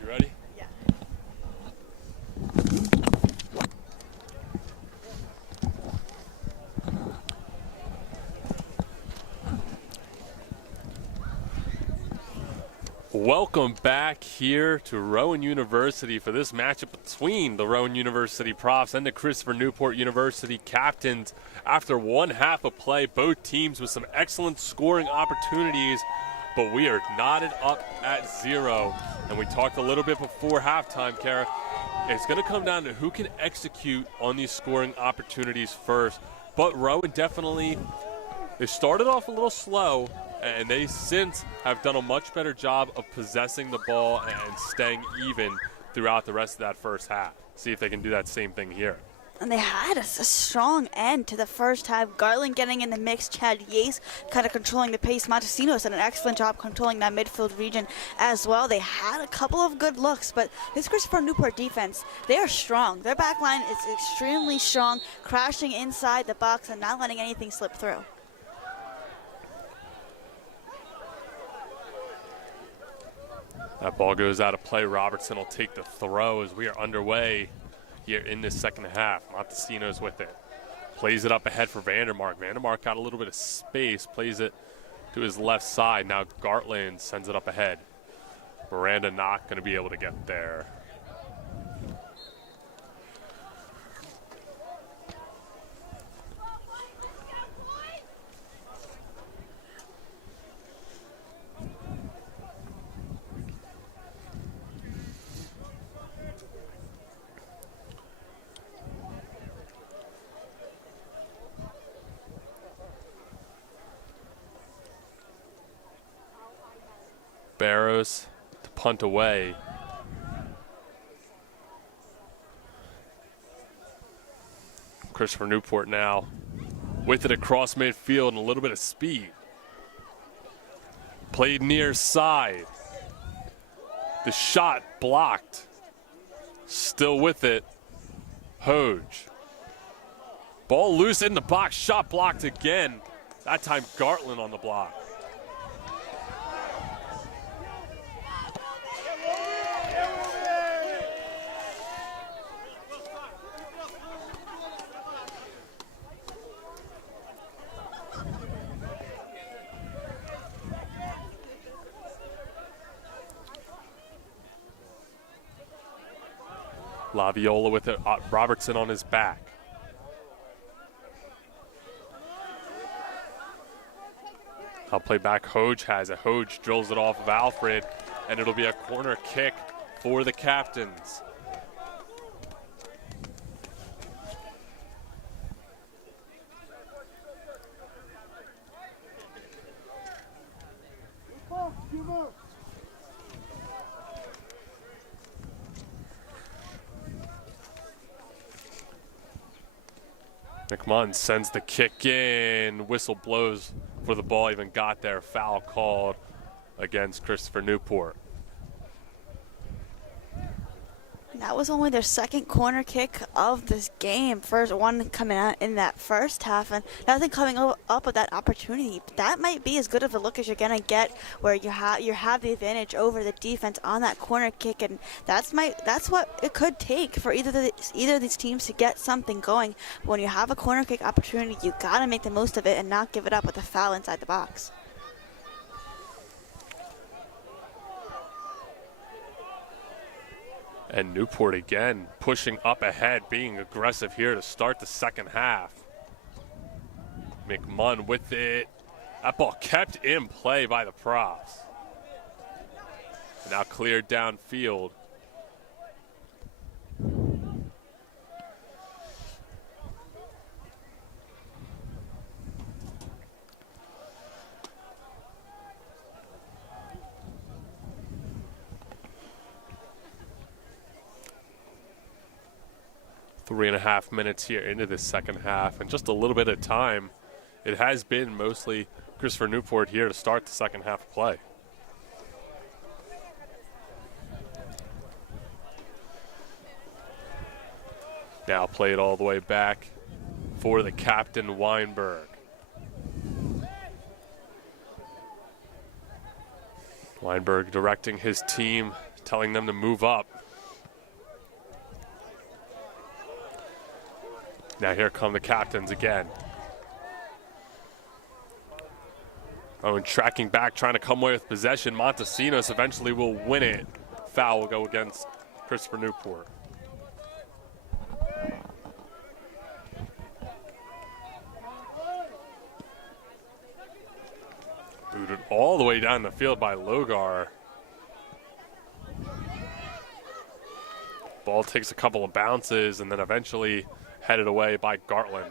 You ready? Yeah. Welcome back here to Rowan University for this matchup between the Rowan University Profs and the Christopher Newport University Captains. After one half of play, both teams with some excellent scoring opportunities, but we are knotted up at 0. And we talked a little bit before halftime, Kara. It's going to come down to who can execute on these scoring opportunities first. But Rowan definitely, they started off a little slow, and they since have done a much better job of possessing the ball and staying even throughout the rest of that first half. See if they can do that same thing here. And they had a strong end to the first half. Garland getting in the mix, Chad Yates kind of controlling the pace. Montesinos did an excellent job controlling that midfield region as well. They had a couple of good looks, but this Christopher Newport defense, they are strong. Their back line is extremely strong, crashing inside the box and not letting anything slip through. That ball goes out of play. Robertson will take the throw as we are underway here in this second half. Montesinos with it. Plays it up ahead for Vandermark. Vandermark got a little bit of space. Plays it to his left side. Now Gartland sends it up ahead. Miranda not going to be able to get there. Barrows to punt away. Christopher Newport now with it across midfield and a little bit of speed. Played near side. The shot blocked. Still with it. Hoge. Ball loose in the box. Shot blocked again. That time Gartland on the block. Laviola with it, Robertson on his back. I'll play back. Hoge has it. Hoge drills it off of Alfred, and it'll be a corner kick for the Captains. McMunn sends the kick in. Whistle blows before the ball even got there. Foul called against Christopher Newport. And that was only their second corner kick of this game. First one coming out in that first half, and nothing coming up with that opportunity. That might be as good of a look as you're gonna get, where you have the advantage over the defense on that corner kick, and that's what it could take for either of these teams to get something going. But when you have a corner kick opportunity, you gotta make the most of it and not give it up with a foul inside the box. And Newport again pushing up ahead, being aggressive here to start the second half. McMunn with it. That ball kept in play by the Profs. Now cleared downfield. Three and a half minutes here into this second half, and just a little bit of time. It has been mostly Christopher Newport here to start the second half of play. Now played all the way back for the captain, Weinberg. Weinberg directing his team, telling them to move up. Now here come the captains again. Rowan tracking back, trying to come away with possession. Montesinos eventually will win it. Foul will go against Christopher Newport. Booted all the way down the field by Logar. Ball takes a couple of bounces and then eventually headed away by Gartland.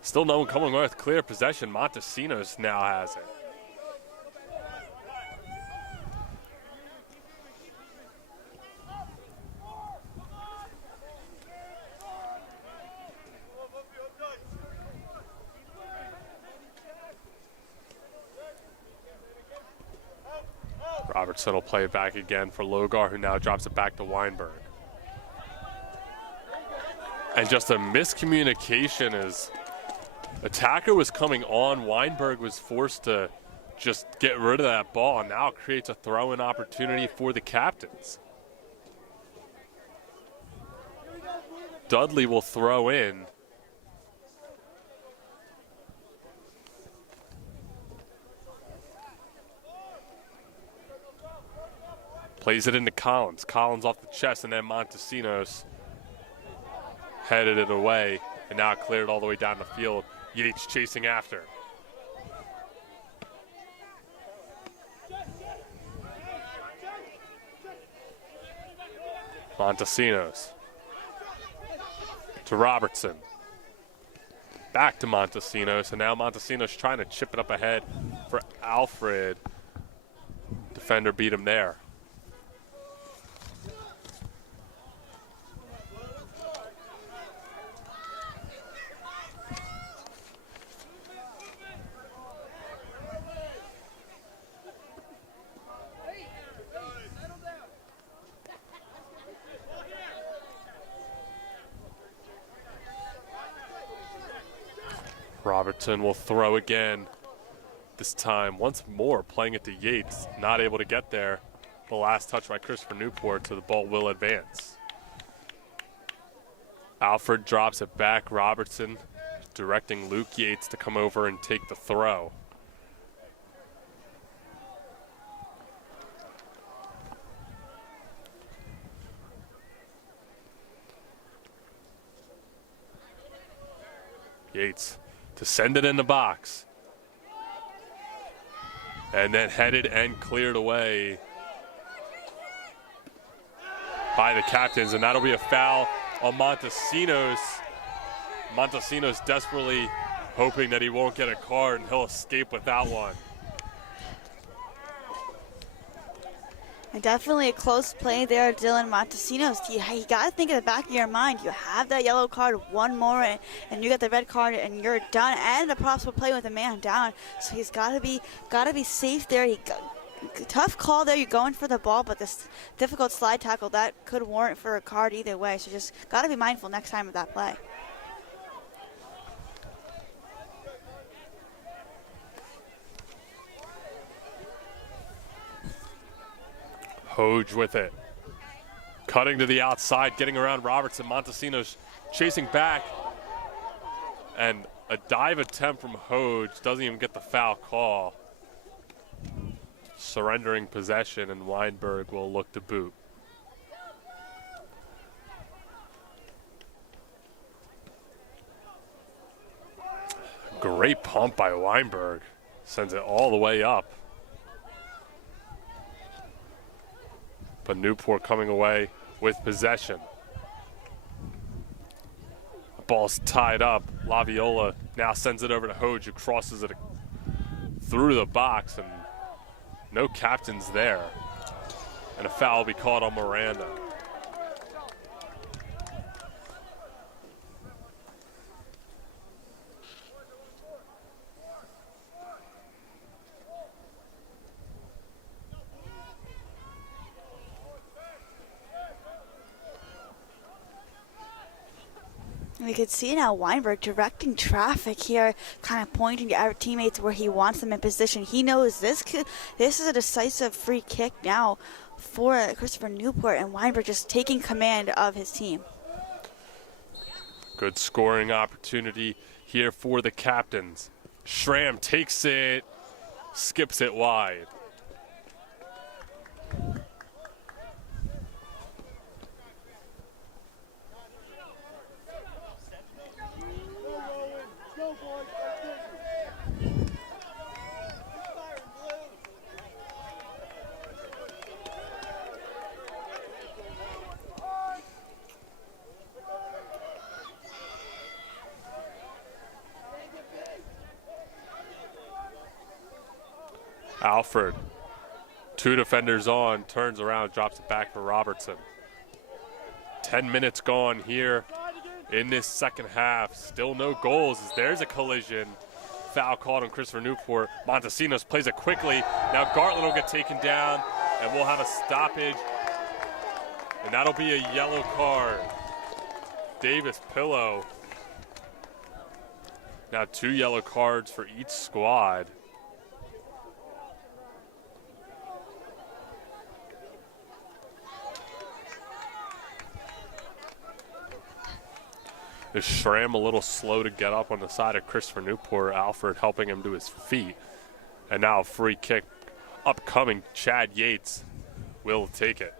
Still no one coming away with clear possession. Montesinos now has it. Robertson will play it back again for Logar, who now drops it back to Weinberg. And just a miscommunication as attacker was coming on. Weinberg was forced to just get rid of that ball, and now creates a throw-in opportunity for the captains. Dudley will throw in. Plays it into Collins. Collins off the chest, and then Montesinos headed it away, and now cleared all the way down the field. Yates chasing after. Montesinos to Robertson. Back to Montesinos, and now Montesinos trying to chip it up ahead for Alfred. Defender beat him there. Robertson will throw again. This time, once more, playing it to Yates. Not able to get there. The last touch by Christopher Newport, so the ball will advance. Alfred drops it back. Robertson directing Luke Yates to come over and take the throw. Yates to send it in the box. And then headed and cleared away by the captains, and that'll be a foul on Montesinos. Montesinos desperately hoping that he won't get a card and he'll escape without one. And definitely a close play there, Dylan Montesinos. You got to think in the back of your mind, you have that yellow card, one more, and you get the red card, and you're done. And the Profs will play with a man down, so he's got to be safe there. Tough call there. You're going for the ball, but this difficult slide tackle, that could warrant for a card either way. So just got to be mindful next time of that play. Hoge with it. Cutting to the outside, getting around Robertson. Montesino's chasing back. And a dive attempt from Hoge, doesn't even get the foul call. Surrendering possession, and Weinberg will look to boot. Great pump by Weinberg. Sends it all the way up. But Newport coming away with possession. The ball's tied up. Laviola now sends it over to Hoge, who crosses it through the box, and no captains there. And a foul will be called on Miranda. We could see now Weinberg directing traffic here, kind of pointing to our teammates where he wants them in position. He knows this is a decisive free kick now for Christopher Newport, and Weinberg just taking command of his team. Good scoring opportunity here for the captains. Schramm takes it, skips it wide. Alfred, two defenders on, turns around, drops it back for Robertson. 10 minutes gone here in this second half. Still no goals as there's a collision. Foul called on Christopher Newport. Montesinos plays it quickly. Now Gartland will get taken down, and we'll have a stoppage. And that'll be a yellow card. Davis Pillow. Now 2 yellow cards for each squad. Is Schramm a little slow to get up on the side of Christopher Newport? Alfred helping him to his feet. And now a free kick upcoming. Chad Yates will take it.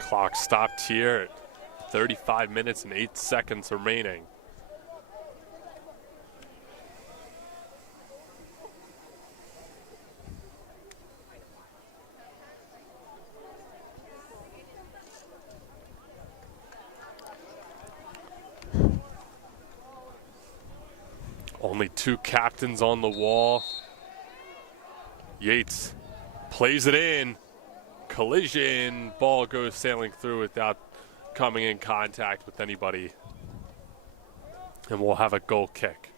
Clock stopped here at 35 minutes and 8 seconds remaining. Only 2 captains on the wall. Yates plays it in. Collision. Ball goes sailing through without coming in contact with anybody. And we'll have a goal kick.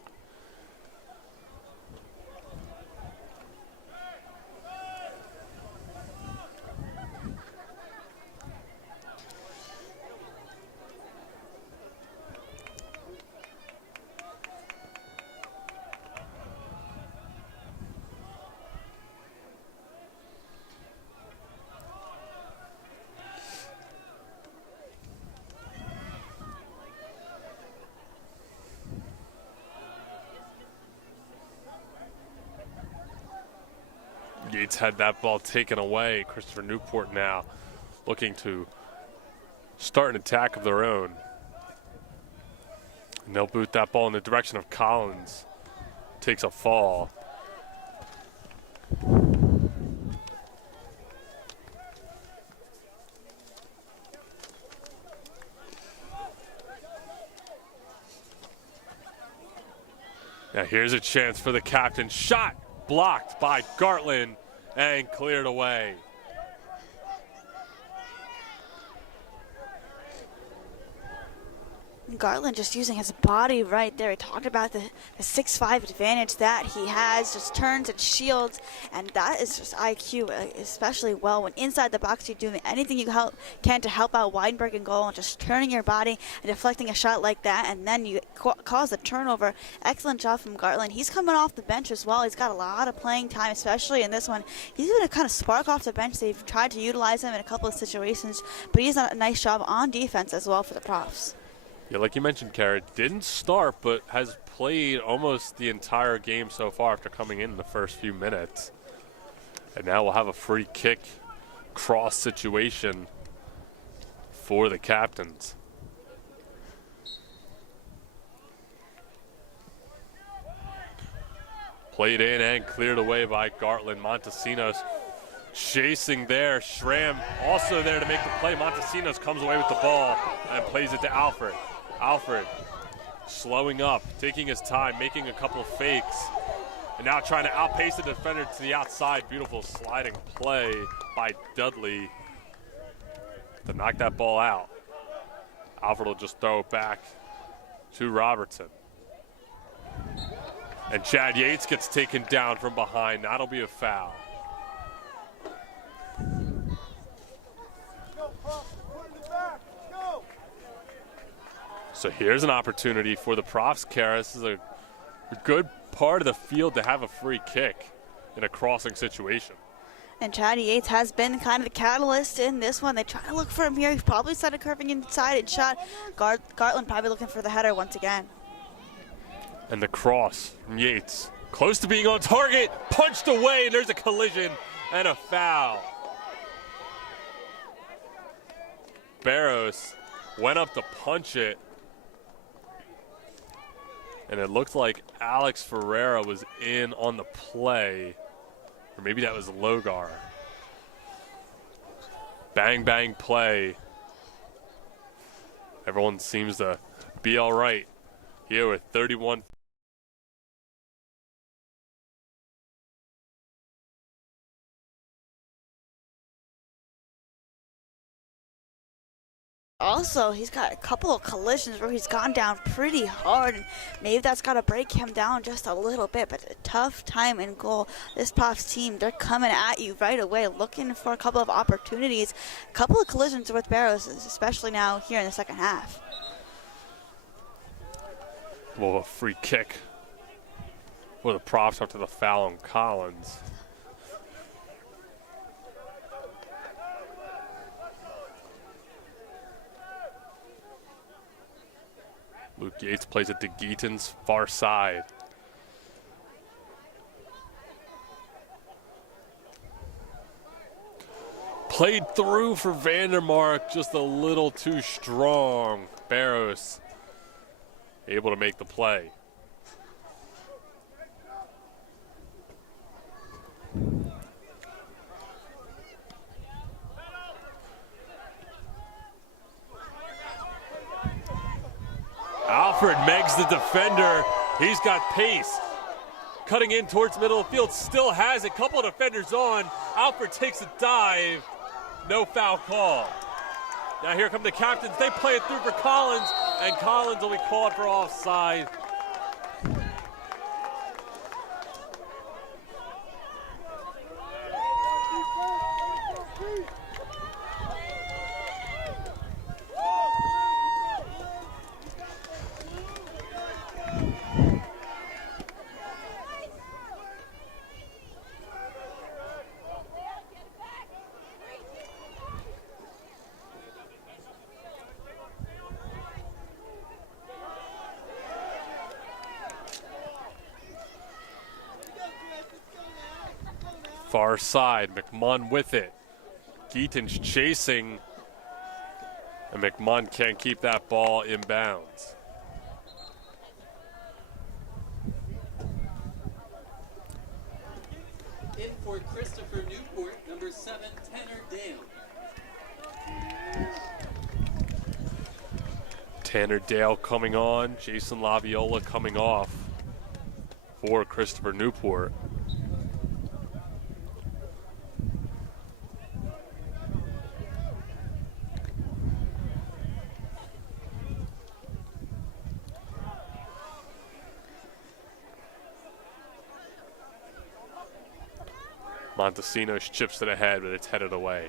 Yates had that ball taken away. Christopher Newport now looking to start an attack of their own. And they'll boot that ball in the direction of Collins. Takes a fall. Now here's a chance for the captain. Shot blocked by Gartland and cleared away. Garland just using his body right there. He talked about the 6'5" advantage that he has, just turns and shields, and that is just IQ, especially well when inside the box you're doing anything you can to help out Weinberg and goal, and just turning your body and deflecting a shot like that, and then you cause a turnover. Excellent job from Garland. He's coming off the bench as well. He's got a lot of playing time, especially in this one. He's going to kind of spark off the bench. They've tried to utilize him in a couple of situations, but he's done a nice job on defense as well for the Profs. Yeah, like you mentioned, Kara, didn't start, but has played almost the entire game so far after coming in the first few minutes. And now we'll have a free kick cross situation for the captains. Played in and cleared away by Gartland. Montesinos chasing there. Schramm also there to make the play. Montesinos comes away with the ball and plays it to Alfred. Alfred slowing up, taking his time, making a couple of fakes, and now trying to outpace the defender to the outside. Beautiful sliding play by Dudley to knock that ball out. Alfred will just throw it back to Robertson. And Chad Yates gets taken down from behind. That'll be a foul. So here's an opportunity for the Profs, Kara. This is a good part of the field to have a free kick in a crossing situation. And Chad Yates has been kind of the catalyst in this one. They try to look for him here. He's probably set a curving inside and shot. Gartland probably looking for the header once again. And the cross from Yates. Close to being on target. Punched away, and there's a collision and a foul. Barros went up to punch it. And it looked like Alex Ferreira was in on the play. Or maybe that was Logar. Bang, bang play. Everyone seems to be all right here with 31. Also, he's got a couple of collisions where he's gone down pretty hard, and maybe that's got to break him down just a little bit, but a tough time in goal. This Profs team, they're coming at you right away, looking for a couple of opportunities. A couple of collisions with Barros, especially now here in the second half. Well, a free kick for the Profs after the foul on Collins. Luke Yates plays it to Geaton's far side. Played through for Vandermark, just a little too strong. Barros able to make the play. Alfred Meggs the defender. He's got pace. Cutting in towards the middle of the field. Still has it. Couple of defenders on. Alfred takes a dive. No foul call. Now here come the captains. They play it through for Collins. And Collins will be called for offside. Far side, McMunn with it. Geaton's chasing, and McMunn can't keep that ball in bounds. In for Christopher Newport, number 7, Tanner Dale. Tanner Dale coming on, Jason Laviola coming off for Christopher Newport. Montesinos chips it ahead, but it's headed away.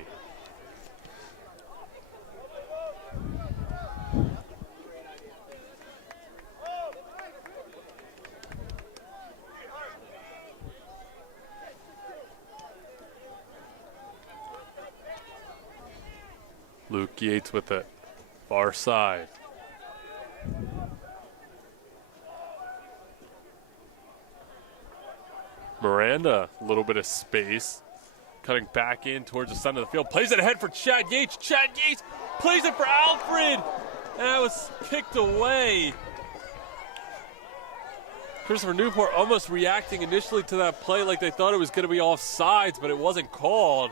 Luke Yates with it, far side. Miranda, a little bit of space, cutting back in towards the center of the field. Plays it ahead for Chad Yates. Chad Yates plays it for Alfred, and that was kicked away. Christopher Newport almost reacting initially to that play like they thought it was going to be offsides, but it wasn't called.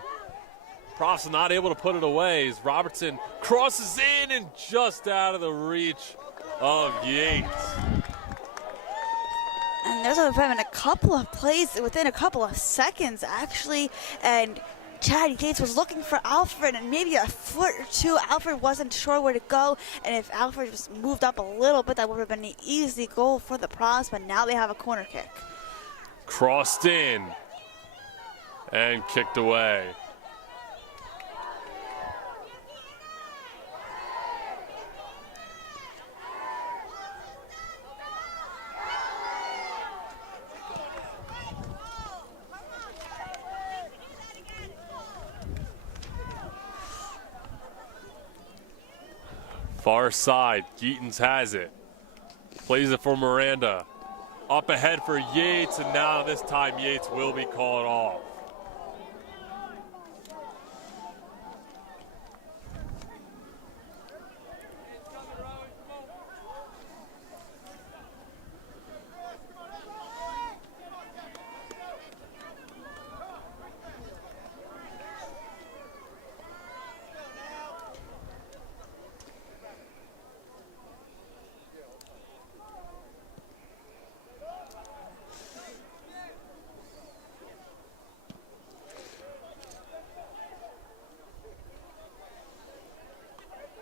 Profs not able to put it away as Robertson crosses in and just out of the reach of Yates. And there's been a couple of plays within a couple of seconds, actually, and Chad Yates was looking for Alfred, and maybe a foot or two. Alfred wasn't sure where to go, and if Alfred just moved up a little bit, that would have been an easy goal for the Profs, but now they have a corner kick. Crossed in and kicked away. Far side, Geetons has it. Plays it for Miranda. Up ahead for Yates, and now this time Yates will be called off.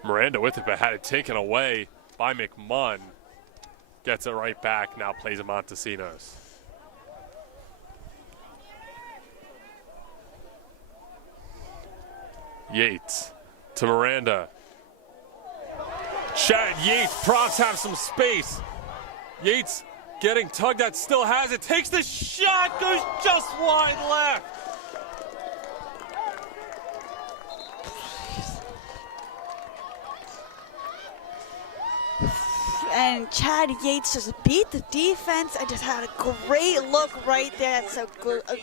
Miranda with it, but had it taken away by McMunn. Gets it right back, now plays a Montesinos. Yates to Miranda. Chad Yates, Profs have some space. Yates getting tugged at, still has it, takes the shot, goes just wide left. And Chad Yates just beat the defense and just had a great look right there. That's a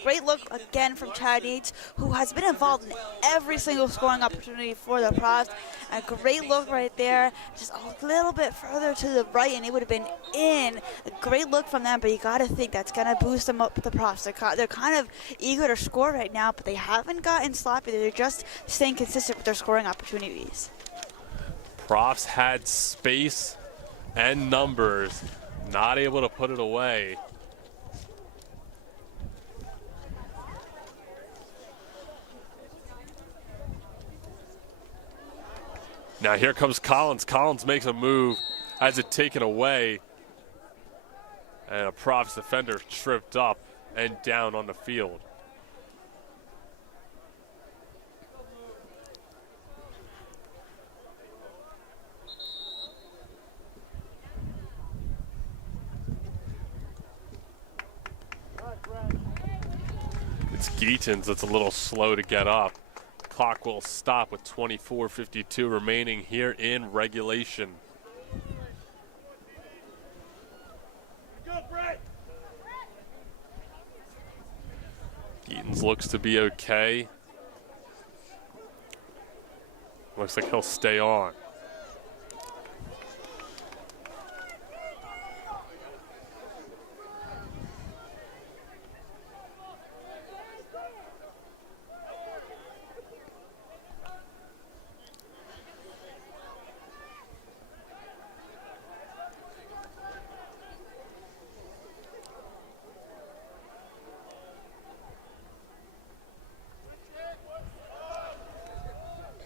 great look again from Chad Yates, who has been involved in every single scoring opportunity for the Profs. A great look right there. Just a little bit further to the right, and it would have been in. A great look from them, but you got to think that's going to boost them up, the Profs. They're kind of eager to score right now, but they haven't gotten sloppy. They're just staying consistent with their scoring opportunities. Profs had space and numbers, not able to put it away. Now here comes Collins. Collins makes a move, has it taken away, and a Profs defender tripped up and down on the field. It's Geetons that's a little slow to get up. Clock will stop with 24:52 remaining here in regulation. Geetons looks to be okay. Looks like he'll stay on.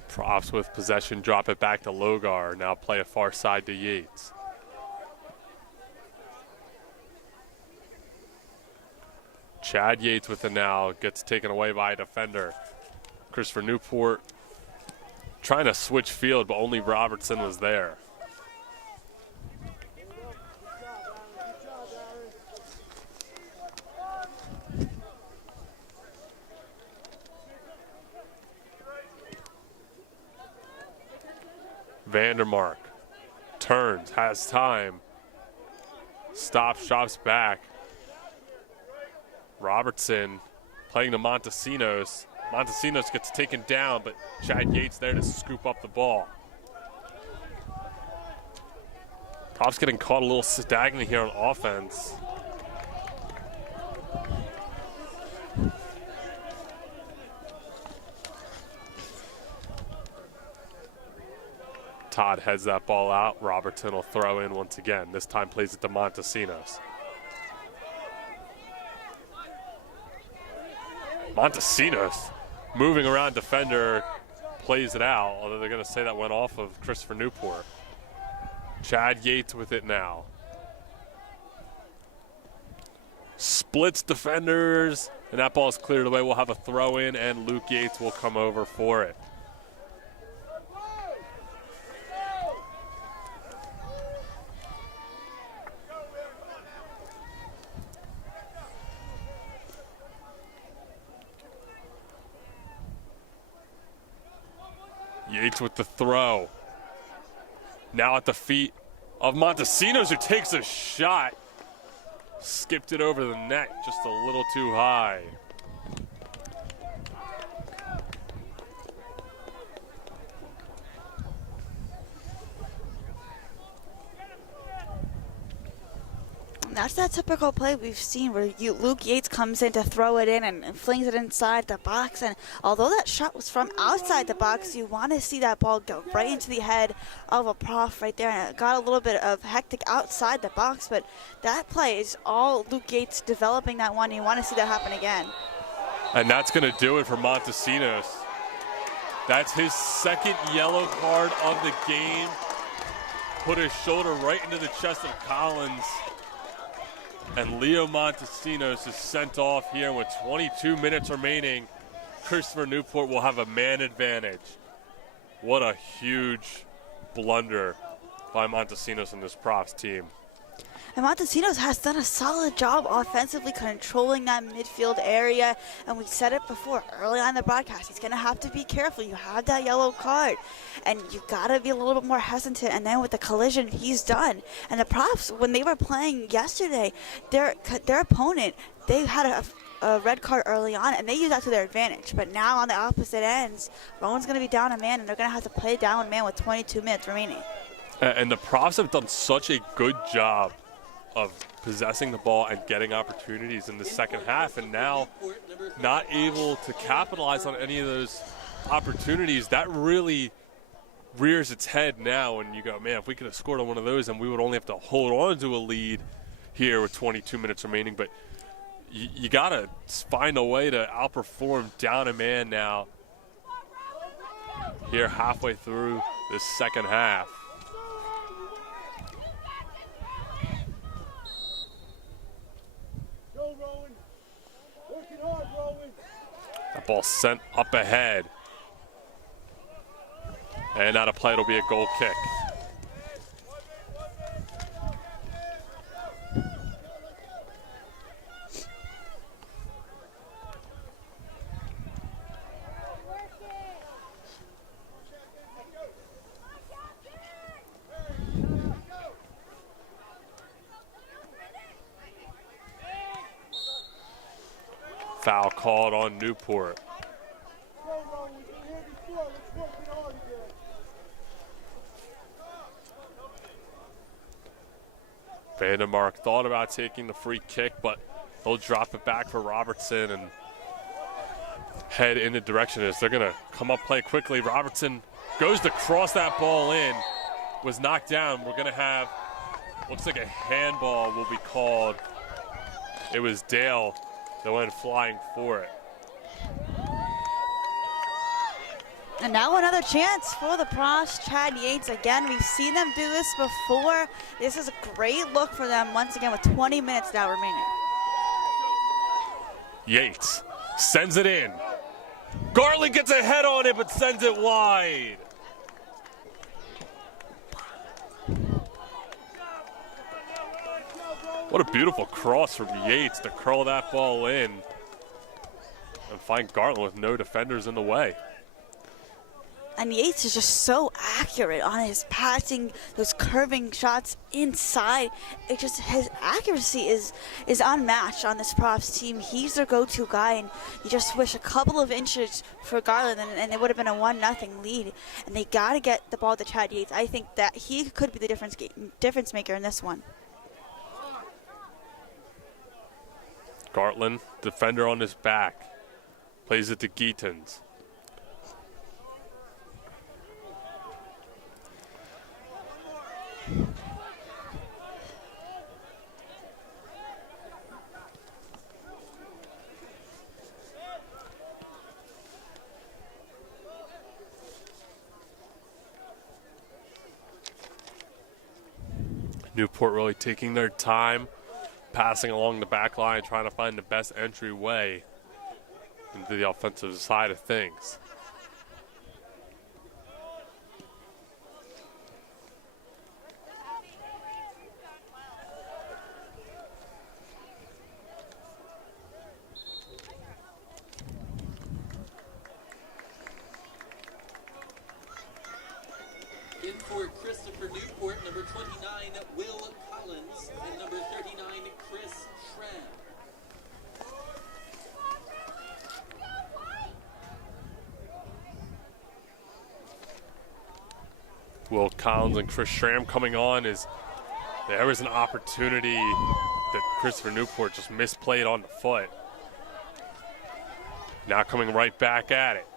Profs with possession, drop it back to Logar. Now play a far side to Yates. Chad Yates with it now, gets taken away by a defender. Christopher Newport trying to switch field, but only Robertson was there. Vandermark turns, has time, stops, drops back. Robertson playing to Montesinos. Montesinos gets taken down, but Chad Yates there to scoop up the ball. Prof's getting caught a little stagnant here on offense. Todd heads that ball out. Robertson will throw in once again. This time plays it to Montesinos. Montesinos moving around defender, plays it out, although they're going to say that went off of Christopher Newport. Chad Yates with it now. Splits defenders, and that ball is cleared away. We'll have a throw in, and Luke Yates will come over for it. Yates with the throw. Now at the feet of Montesinos, who takes a shot. Skipped it over the net just a little too high. That's that typical play we've seen where Luke Yates comes in to throw it in and flings it inside the box. And although that shot was from outside the box, you want to see that ball go right into the head of a prof right there. And it got a little bit of hectic outside the box, but that play is all Luke Yates developing that one. You want to see that happen again. And that's going to do it for Montesinos. That's his second yellow card of the game. Put his shoulder right into the chest of Collins. And Leo Montesinos is sent off here with 22 minutes remaining. Christopher Newport will have a man advantage. What a huge blunder by Montesinos and this props team. And Montesinos has done a solid job offensively controlling that midfield area. And we said it before early on in the broadcast. He's going to have to be careful. You have that yellow card. And you got to be a little bit more hesitant. And then with the collision, he's done. And the props, when they were playing yesterday, their opponent, they had a red card early on, and they used that to their advantage. But now on the opposite ends, Rowan's going to be down a man, and they're going to have to play down a man with 22 minutes remaining. And the props have done such a good job of possessing the ball and getting opportunities in the second half, and now not able to capitalize on any of those opportunities. That really rears its head now, and you go, man, if we could have scored on one of those, and we would only have to hold on to a lead here with 22 minutes remaining. But you got to find a way to outperform down a man now here halfway through this second half. That ball sent up ahead. And out of play, it'll be a goal kick. Foul called on Newport. Vandermark thought about taking the free kick, but they'll drop it back for Robertson and head in the direction as they're going to come up, play quickly. Robertson goes to cross that ball in, was knocked down. We're going to have, looks like a handball will be called. It was Dale that went flying for it. And now another chance for the Profs. Chad Yates again. We've seen them do this before. This is a great look for them once again with 20 minutes now remaining. Yates sends it in. Garland gets a head on it, but sends it wide. What a beautiful cross from Yates to curl that ball in and find Garland with no defenders in the way. And Yates is just so accurate on his passing, those curving shots inside. It just, his accuracy is unmatched on this props team. He's their go-to guy, and you just wish a couple of inches for Garland, and it would have been a 1-0 lead. And they got to get the ball to Chad Yates. I think that he could be the difference maker in this one. Garland, defender on his back, plays it to Geetons. Newport really taking their time, passing along the back line, trying to find the best entryway into the offensive side of things. In for Christopher Newport, number 29, Will Collins, and number 39, Chris Schramm. Will Collins and Chris Schramm coming on is there was an opportunity that Christopher Newport just misplayed on the foot. Now coming right back at it.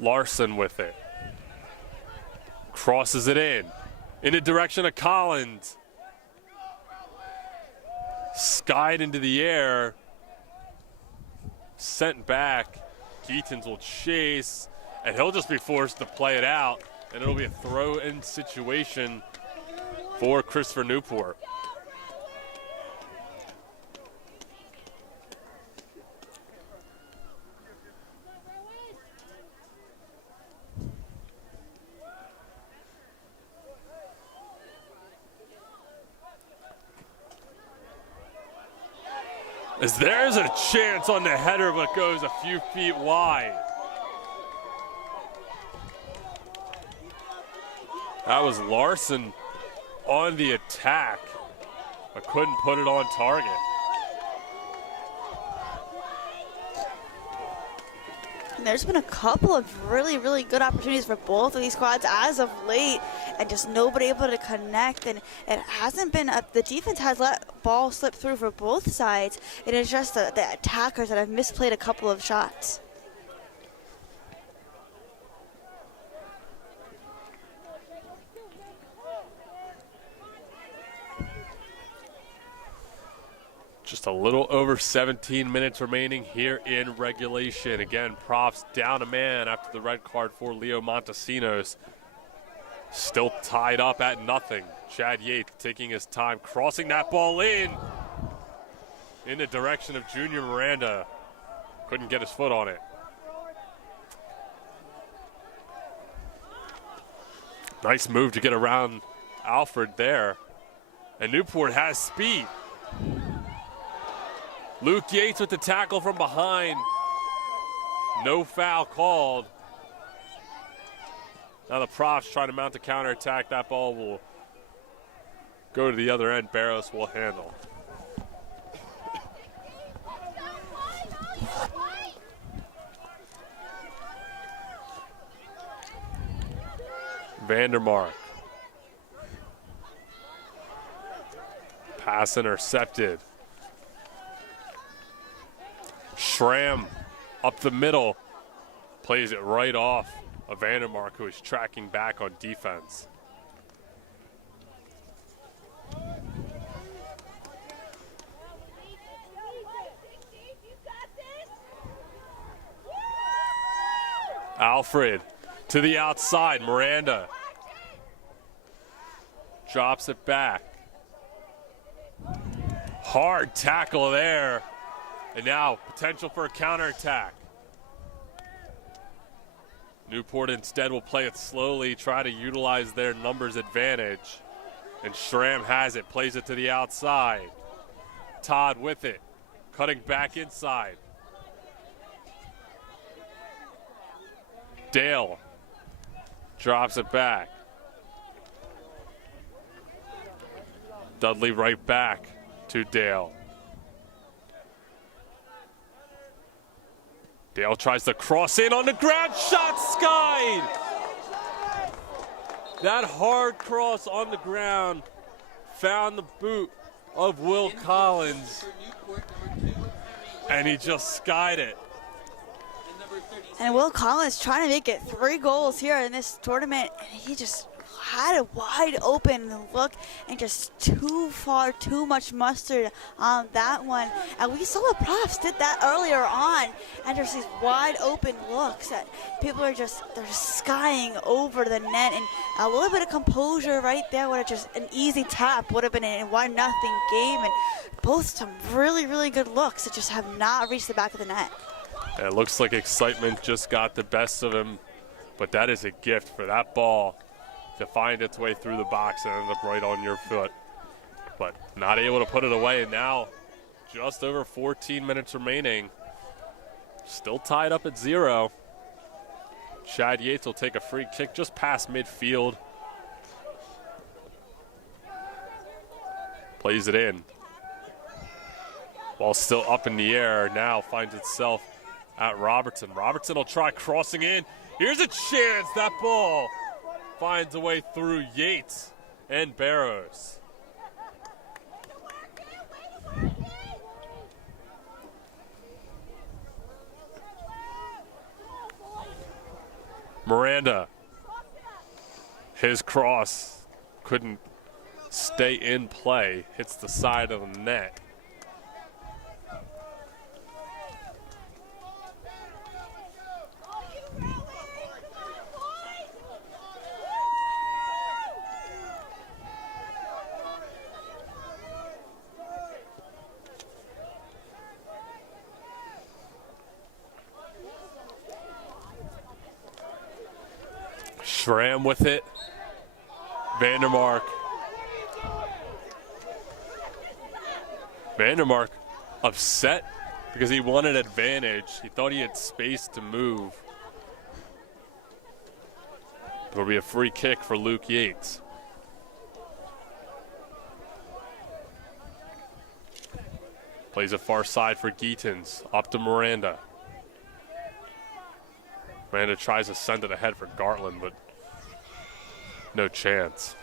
Larson with it. Crosses it in the direction of Collins. Skied into the air. Sent back. Geetons will chase, and he'll just be forced to play it out, and it'll be a throw-in situation for Christopher Newport. As there's a chance on the header, but goes a few feet wide. That was Larson on the attack, but couldn't put it on target. And there's been a couple of really, really good opportunities for both of these squads as of late, and just nobody able to connect. And it hasn't been, the defense has let ball slip through for both sides. It is just the attackers that have misplayed a couple of shots. Just a little over 17 minutes remaining here in regulation. Again, props down a man after the red card for Leo Montesinos. Still tied up at nothing. Chad Yates taking his time, crossing that ball in the direction of Junior Miranda. Couldn't get his foot on it. Nice move to get around Alfred there. And Newport has speed. Luke Yates with the tackle from behind. No foul called. Now the props trying to mount the counterattack. That ball will go to the other end. Barros will handle. Vandermark. Pass intercepted. Schramm up the middle, plays it right off of Vandermark, who is tracking back on defense. Alfred to the outside. Miranda drops it back. Hard tackle there. And now potential for a counterattack. Newport instead will play it slowly, try to utilize their numbers advantage. And Schramm has it, plays it to the outside. Todd with it, cutting back inside. Dale drops it back. Dudley right back to Dale. Dale tries to cross in on the ground, shot skied! That hard cross on the ground found the boot of Will Collins, and he just skied it. And Will Collins trying to make it 3 goals here in this tournament, and he just had a wide open look and just too much mustard on that one. And we saw the profs did that earlier on, and there's these wide open looks that people are just skying over the net, and a little bit of composure right there would have just an easy tap would have been a 1-0 game, and both some really good looks that just have not reached the back of the net. And it looks like excitement just got the best of him, but that is a gift for that ball to find its way through the box and end up right on your foot. But not able to put it away, and now just over 14 minutes remaining. Still tied up at 0. Chad Yates will take a free kick just past midfield. Plays it in. Ball still up in the air, now finds itself at Robertson. Robertson will try crossing in. Here's a chance. That ball finds a way through Yates and Barrows. Miranda. His cross couldn't stay in play. Hits the side of the net. Schramm with it. Vandermark. Vandermark upset because he wanted advantage. He thought he had space to move. It'll be a free kick for Luke Yates. Plays it far side for Geetons. Up to Miranda. Miranda tries to send it ahead for Gartland, but no chance.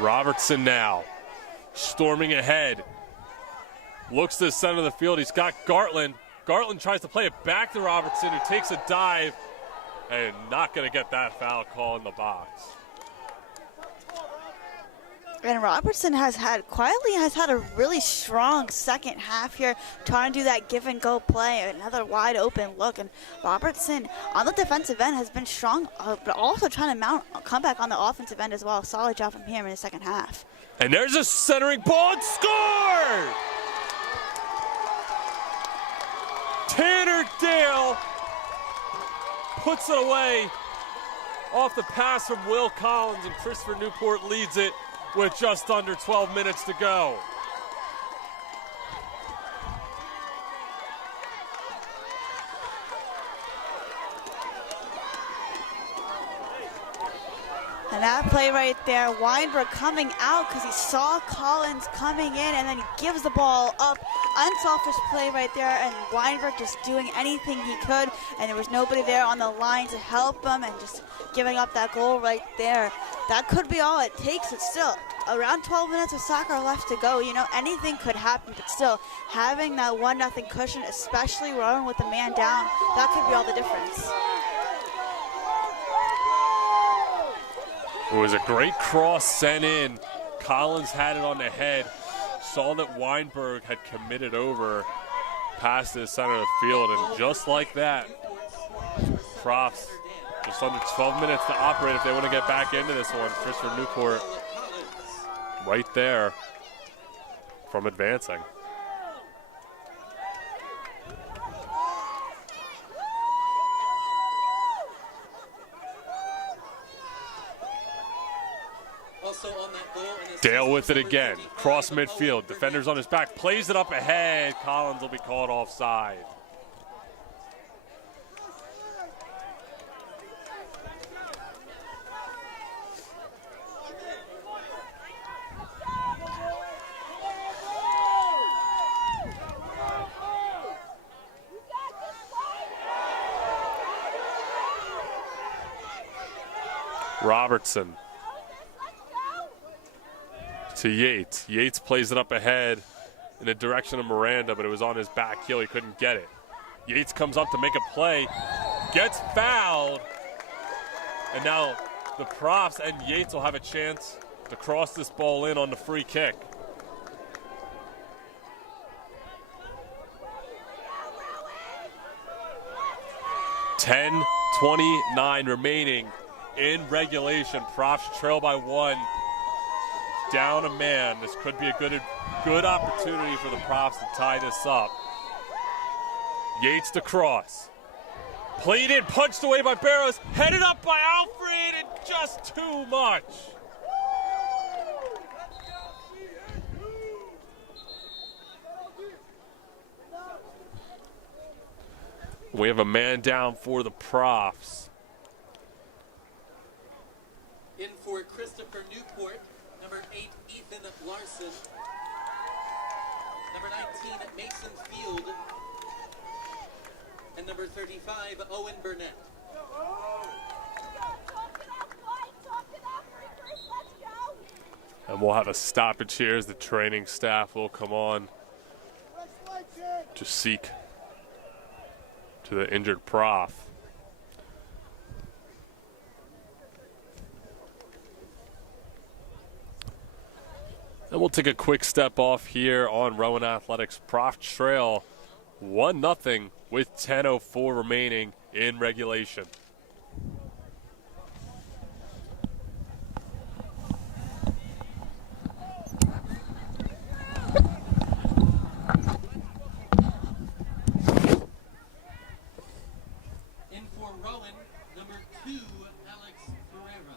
Robertson now storming ahead. Looks to the center of the field. He's got Gartland. Gartland tries to play it back to Robertson, who takes a dive and not going to get that foul call in the box. And Robertson has had a really strong second half here, trying to do that give and go play, another wide open look. And Robertson on the defensive end has been strong, but also trying to mount a comeback on the offensive end as well. Solid job from him in the second half. And there's a centering ball and scored! Tanner Dale puts it away off the pass from Will Collins, and Christopher Newport leads it with just under 12 minutes to go. And that play right there, Weinberg coming out because he saw Collins coming in, and then he gives the ball up. Unselfish play right there, and Weinberg just doing anything he could, and there was nobody there on the line to help him, and just giving up that goal right there. That could be all it takes. It's still around 12 minutes of soccer left to go. You know, anything could happen, but still having that 1-0 cushion, especially Rowan with the man down, that could be all the difference. It was a great cross sent in. Collins had it on the head. Saw that Weinberg had committed over past the center of the field, and just like that, Profs just under 12 minutes to operate if they want to get back into this one. Christopher Newport right there from advancing. Also on that goal, Dale with it again. Cross midfield. Defenders on his back. Plays it up ahead. Collins will be called offside. Robertson to Yates. Yates plays it up ahead in the direction of Miranda, but it was on his back heel. He couldn't get it. Yates comes up to make a play, gets fouled, and now the Profs and Yates will have a chance to cross this ball in on the free kick. .10:29 remaining in regulation. Profs trail by 1. Down a man. This could be a good opportunity for the Profs to tie this up. Yates to cross. Played in, punched away by Barrows, headed up by Alfred, and just too much. We have a man down for the Profs. In for Christopher Newport, number 8, Ethan Larson. Number 19, Mason Field. And number 35, Owen Burnett. And we'll have a stoppage here as the training staff will come on to seek to the injured Prof. And we'll take a quick step off here on Rowan Athletics. Prof trail 1-0 with 10:04 remaining in regulation. In for Rowan, number 2, Alex Ferreira.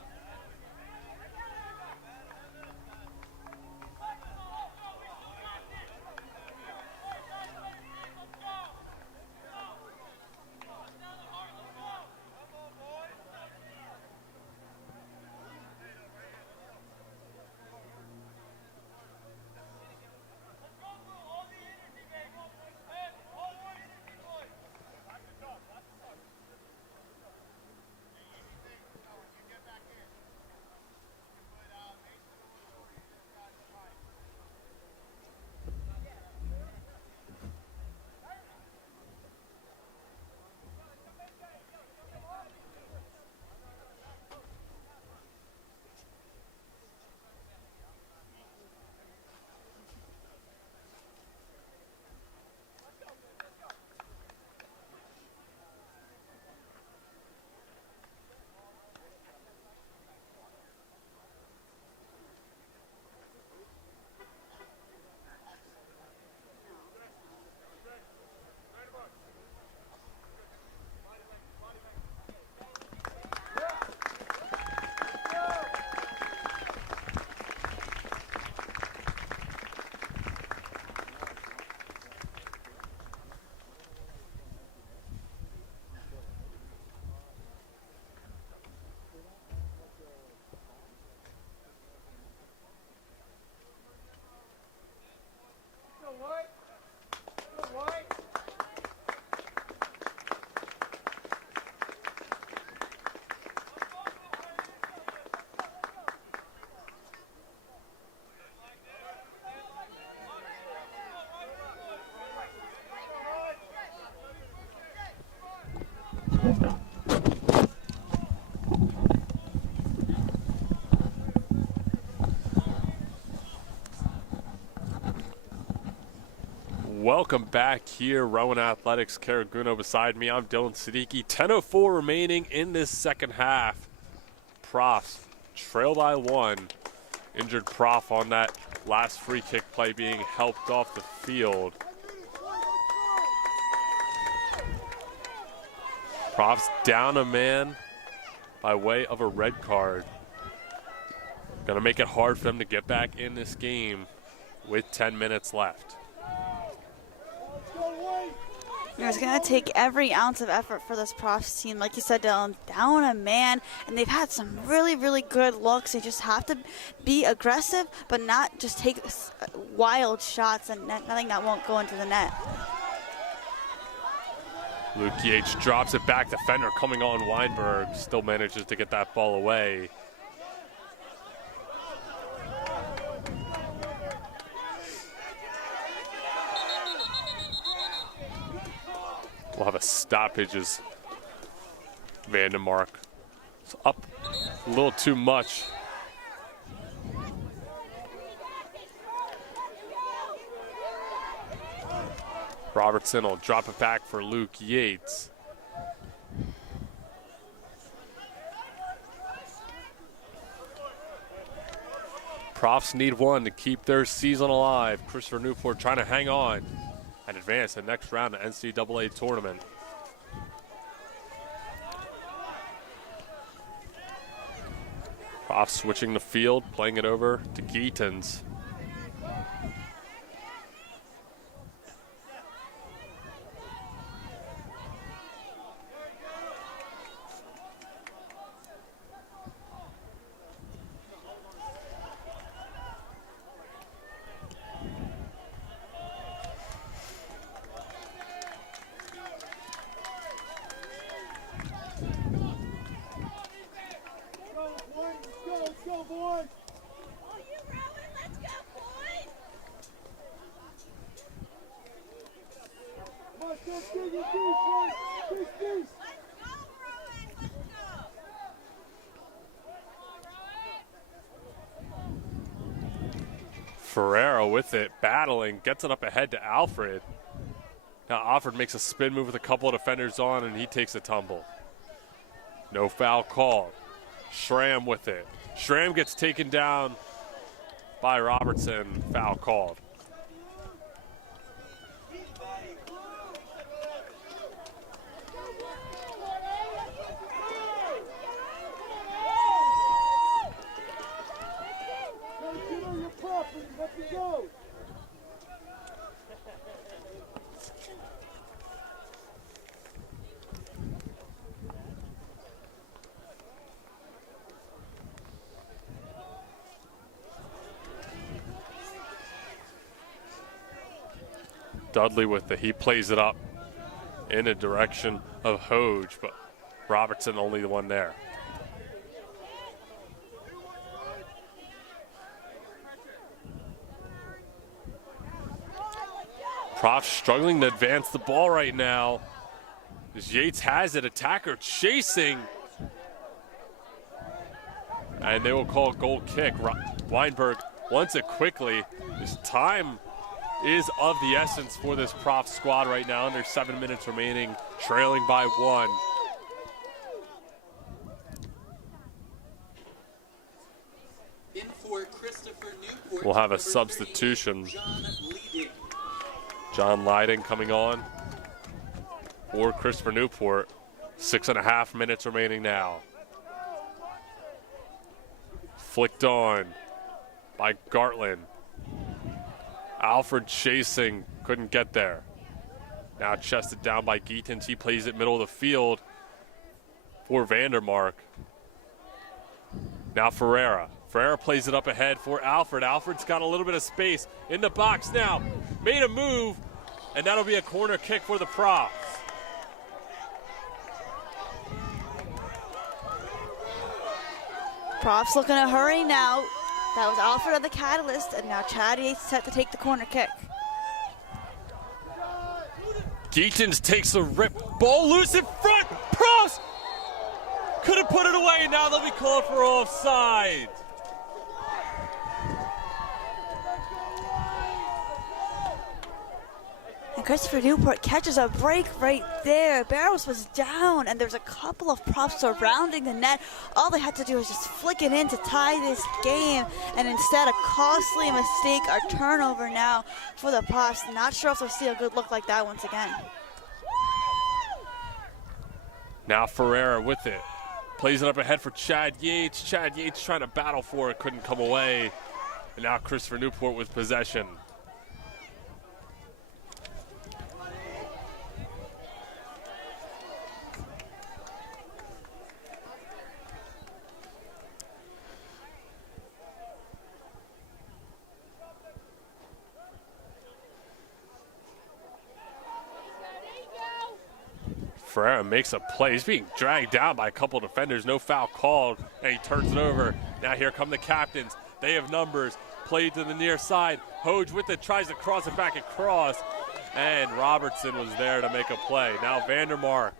Welcome back here, Rowan Athletics. Caraguno beside me. I'm Dylan Siddiqui. 10:04 remaining in this second half. Profs trail by 1. Injured Prof on that last free kick play being helped off the field. Prof's down a man by way of a red card. Gonna make it hard for them to get back in this game with 10 minutes left. It's going to take every ounce of effort for this Profs team. Like you said, Dylan, down a man, and they've had some really, really good looks. They just have to be aggressive, but not just take wild shots and nothing that won't go into the net. Luke Yates drops it back. Defender coming on. Weinberg still manages to get that ball away. We'll have a stoppage as Vandermark is up a little too much. Robertson will drop it back for Luke Yates. Profs need one to keep their season alive. Christopher Newport trying to hang on and advance the next round of the NCAA tournament. Profs switching the field, playing it over to Geetens. Ferreira with it, battling, gets it up ahead to Alfred. Now Alfred makes a spin move with a couple of defenders on, and he takes a tumble. No foul called. Schramm with it. Schramm gets taken down by Robertson. Foul called. Dudley with it. He plays it up in the direction of Hoge, but Robertson only the one there. Prof struggling to advance the ball right now. As Yates has it, attacker chasing. And they will call a goal kick. Weinberg wants it quickly. His time is of the essence for this Prof squad right now. Under 7 minutes remaining, trailing by 1. In for Christopher Newport. We'll have a Number 38, substitution. John Leading. John Leiden coming on for Christopher Newport. 6.5 minutes remaining now. Flicked on by Gartland. Alfred chasing, couldn't get there. Now chested down by Geetens. He plays it middle of the field for Vandermark. Now Ferreira. Ferreira plays it up ahead for Alfred. Alfred's got a little bit of space in the box now. Made a move, and that'll be a corner kick for the Profs. Profs looking to hurry now. That was Alfred of the Catalyst, and now Chad Yates set to take the corner kick. Geetens takes the rip. Ball loose in front. Profs couldn't put it away. Now they'll be called for offside. And Christopher Newport catches a break right there. Barrows was down, and there's a couple of props surrounding the net. All they had to do was just flick it in to tie this game, and instead a costly mistake, our turnover now for the props. Not sure if they'll see a good look like that once again. Now Ferreira with it. Plays it up ahead for Chad Yates. Chad Yates trying to battle for it, couldn't come away. And now Christopher Newport with possession. Ferreira makes a play. He's being dragged down by a couple of defenders. No foul called, and he turns it over. Now here come the captains. They have numbers. Played to the near side. Hoge with it, tries to cross it back across, and Robertson was there to make a play. Now Vandermark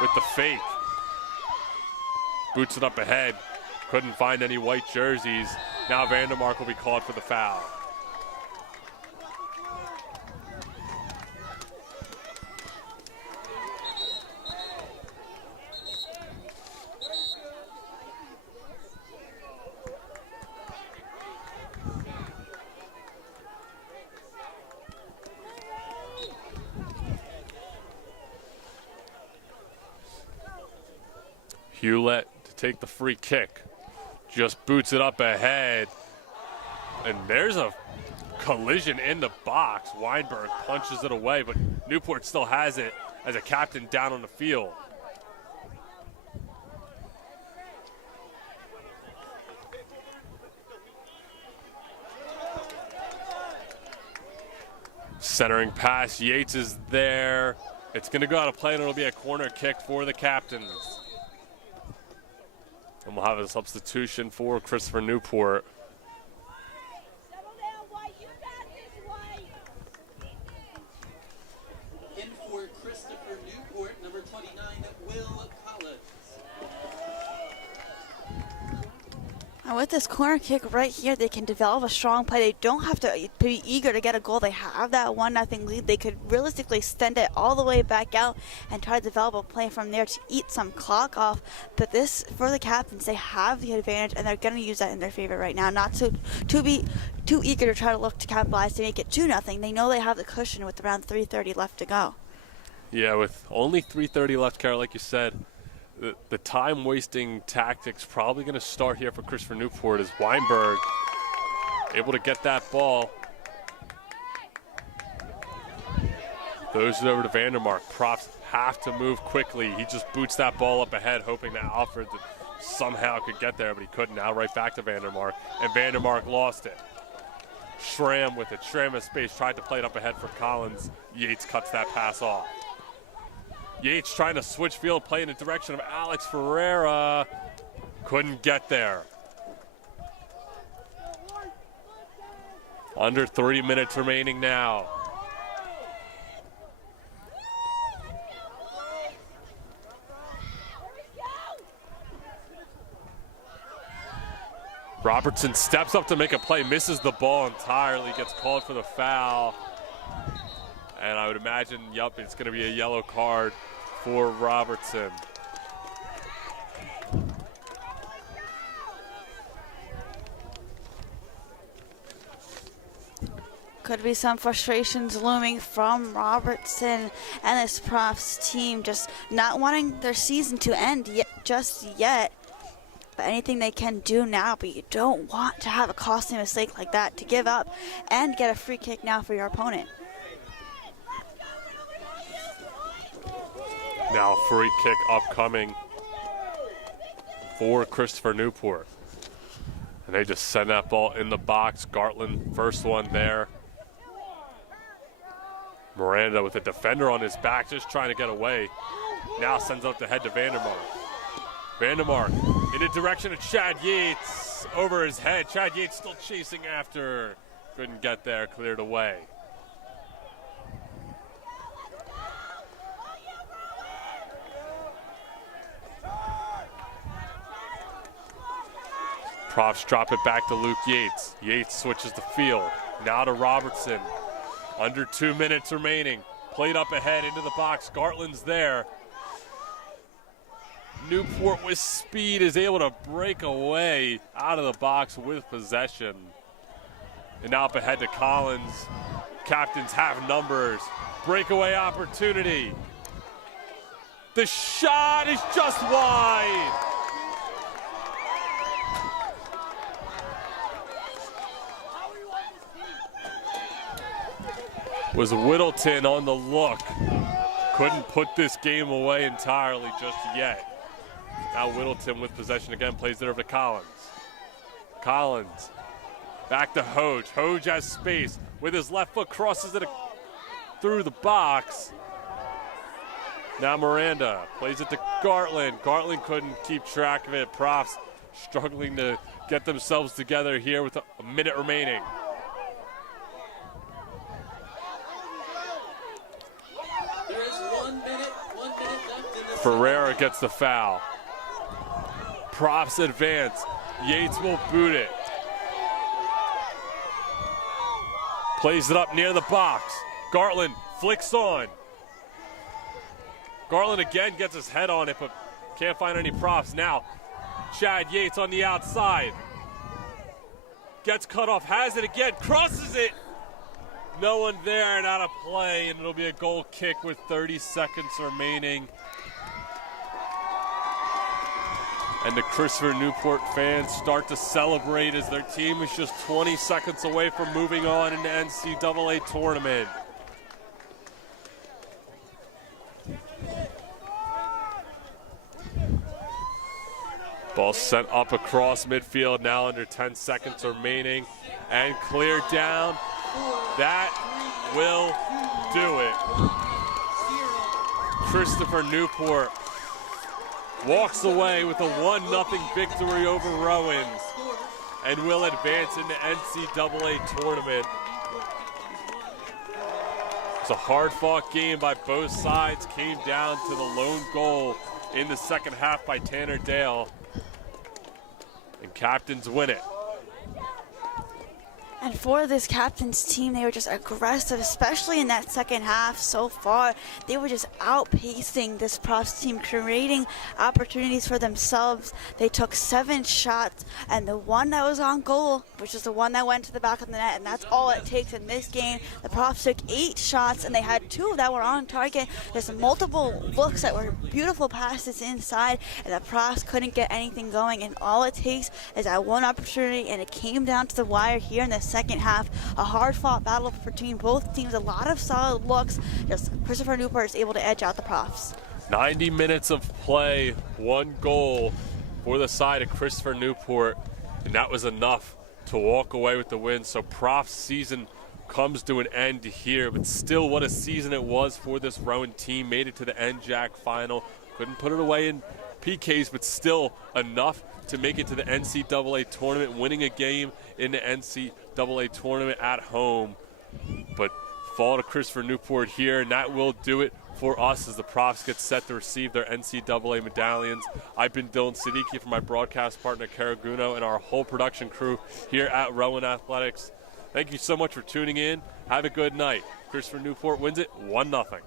with the fake. Boots it up ahead. Couldn't find any white jerseys. Now Vandermark will be called for the foul. Hewlett to take the free kick. Just boots it up ahead. And there's a collision in the box. Weinberg punches it away, but Newport still has it as a captain down on the field. Centering pass, Yates is there. It's going to go out of play, and it'll be a corner kick for the captains. And we'll have a substitution for Christopher Newport. In for Christopher Newport, number 29, Will Collins. And with this corner kick right here, they can develop a strong play. They don't have to be eager to get a goal. They have that 1-0 lead. They could realistically extend it all the way back out and try to develop a play from there to eat some clock off. But this, for the captains, they have the advantage, and they're going to use that in their favor right now. Not to be too eager to try to look to capitalize to make it 2-0. They know they have the cushion with around 3:30 left to go. Yeah, with only 3:30 left, Carol, like you said, the time-wasting tactics probably going to start here for Christopher Newport as Weinberg able to get that ball. Throws it over to Vandermark. Props have to move quickly. He just boots that ball up ahead, hoping that Alfred somehow could get there, but he couldn't. Now right back to Vandermark, and Vandermark lost it. Schramm with it. Schramm has space, tried to play it up ahead for Collins. Yates cuts that pass off. Yates trying to switch field, play in the direction of Alex Ferreira. Couldn't get there. Under 3 minutes remaining now. Robertson steps up to make a play, misses the ball entirely, gets called for the foul. And I would imagine, yup, it's going to be a yellow card for Robertson. Could be some frustrations looming from Robertson and this Profs team, just not wanting their season to end just yet. But anything they can do now, but you don't want to have a costly mistake like that to give up and get a free kick now for your opponent. Now free kick upcoming for Christopher Newport. And they just send that ball in the box. Gartland, first one there. Miranda with a defender on his back, just trying to get away. Now sends out the head to Vandermark. Vandermark in the direction of Chad Yates. Over his head. Chad Yates still chasing after. Couldn't get there, cleared away. Profs drop it back to Luke Yates. Yates switches the field. Now to Robertson. Under 2 minutes remaining. Played up ahead into the box. Gartland's there. Newport with speed is able to break away out of the box with possession. And now up ahead to Collins. Captains have numbers. Breakaway opportunity. The shot is just wide. Was Whittleton on the look. Couldn't put this game away entirely just yet. Now Whittleton with possession again, plays it over to Collins. Collins, back to Hoge. Hoge has space with his left foot, crosses it through the box. Now Miranda plays it to Gartland. Gartland couldn't keep track of it. Profs struggling to get themselves together here with a minute remaining. There is 1 minute left in this. Ferreira gets the foul. Profs advance. Yates will boot it. Plays it up near the box. Gartland flicks on. Garland again gets his head on it, but can't find any props. Now, Chad Yates on the outside. Gets cut off, has it again, crosses it. No one there and out of play, and it'll be a goal kick with 30 seconds remaining. And the Christopher Newport fans start to celebrate as their team is just 20 seconds away from moving on in the NCAA tournament. Ball sent up across midfield, now under 10 seconds remaining, and cleared down. That will do it. Christopher Newport walks away with a 1-0 victory over Rowan and will advance in the NCAA tournament. It's a hard-fought game by both sides. Came down to the lone goal in the second half by Tanner Dale. And Captains win it. And for this Captains team, they were just aggressive, especially in that second half so far. They were just outpacing this Profs team, creating opportunities for themselves. They took 7 shots, and the one that was on goal, which is the one that went to the back of the net, and that's all it takes in this game. The Profs took 8 shots, and they had 2 that were on target. There's multiple looks that were beautiful passes inside, and the Profs couldn't get anything going, and all it takes is that one opportunity, and it came down to the wire here in the second half. A hard-fought battle between both teams, a lot of solid looks. Just Christopher Newport is able to edge out the Profs. 90 minutes of play, 1 goal for the side of Christopher Newport, and that was enough to walk away with the win. So Profs season comes to an end here, but still what a season it was for this Rowan team. Made it to the NJAC final, couldn't put it away in PKs, but still enough to make it to the NCAA tournament, winning a game in the NCAA tournament at home. But fall to Christopher Newport here, and that will do it for us as the Profs get set to receive their NCAA medallions. I've been Dylan Siddiqui from my broadcast partner, Karaguno, and our whole production crew here at Rowan Athletics. Thank you so much for tuning in. Have a good night. Christopher Newport wins it 1-0.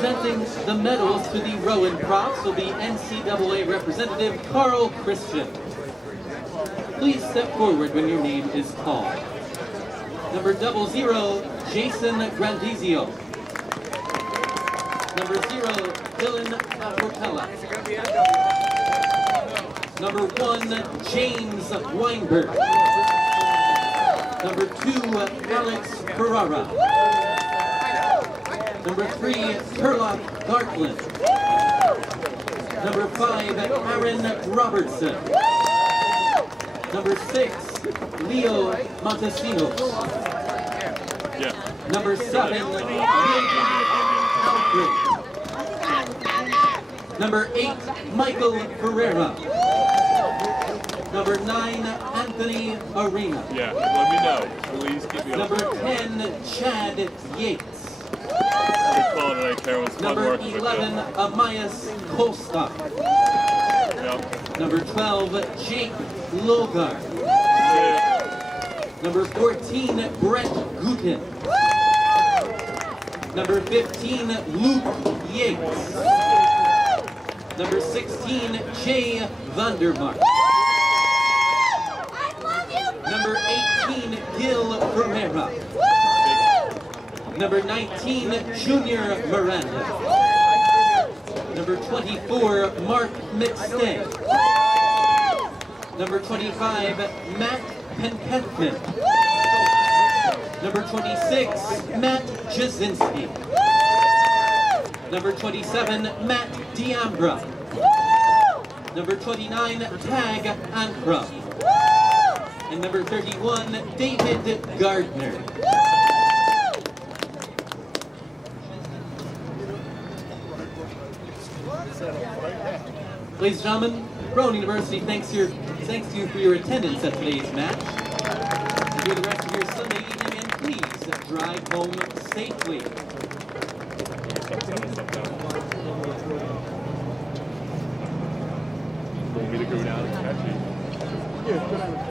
Presenting the medals to the Rowan props will be NCAA representative Carl Christian. Please step forward when your name is called. Number 00, Jason Grandizio. Number 0, Dylan Aportella. Number 1, James Weinberg. Number 2, Alex Ferrara. Number 3, Turlock Gartland. Number 5, Aaron Robertson. Number 6, Leo Montesinos. Yeah. Number 7, Alfred. Number 8, Michael Ferreira. Number 9, Anthony Arena. Yeah, let me know. Please keep me Number up. 10, Chad Yates. Good call today, Carol. It's fun Number working with 11, you. Amias Costa. Yep. Number 12, Jake Logar. Yeah. Number 14, Brett Guten. Number 15, Luke Yates. Number 16, Jay Vandermark. Number 18, Gil Ferreira. Number 19, Junior Miranda. Number 24, Mark McStay. Number 25, Matt Penkethman. Number 26, Matt Jasinski. Number 27, Matt Diambra. Number 29, Tag Ankra. And number 31, David Gardner. Ladies and gentlemen, Rowan University thanks you for your attendance at today's match. Enjoy the rest of your Sunday evening and please drive home safely. Want me to go down and catch you? Yeah,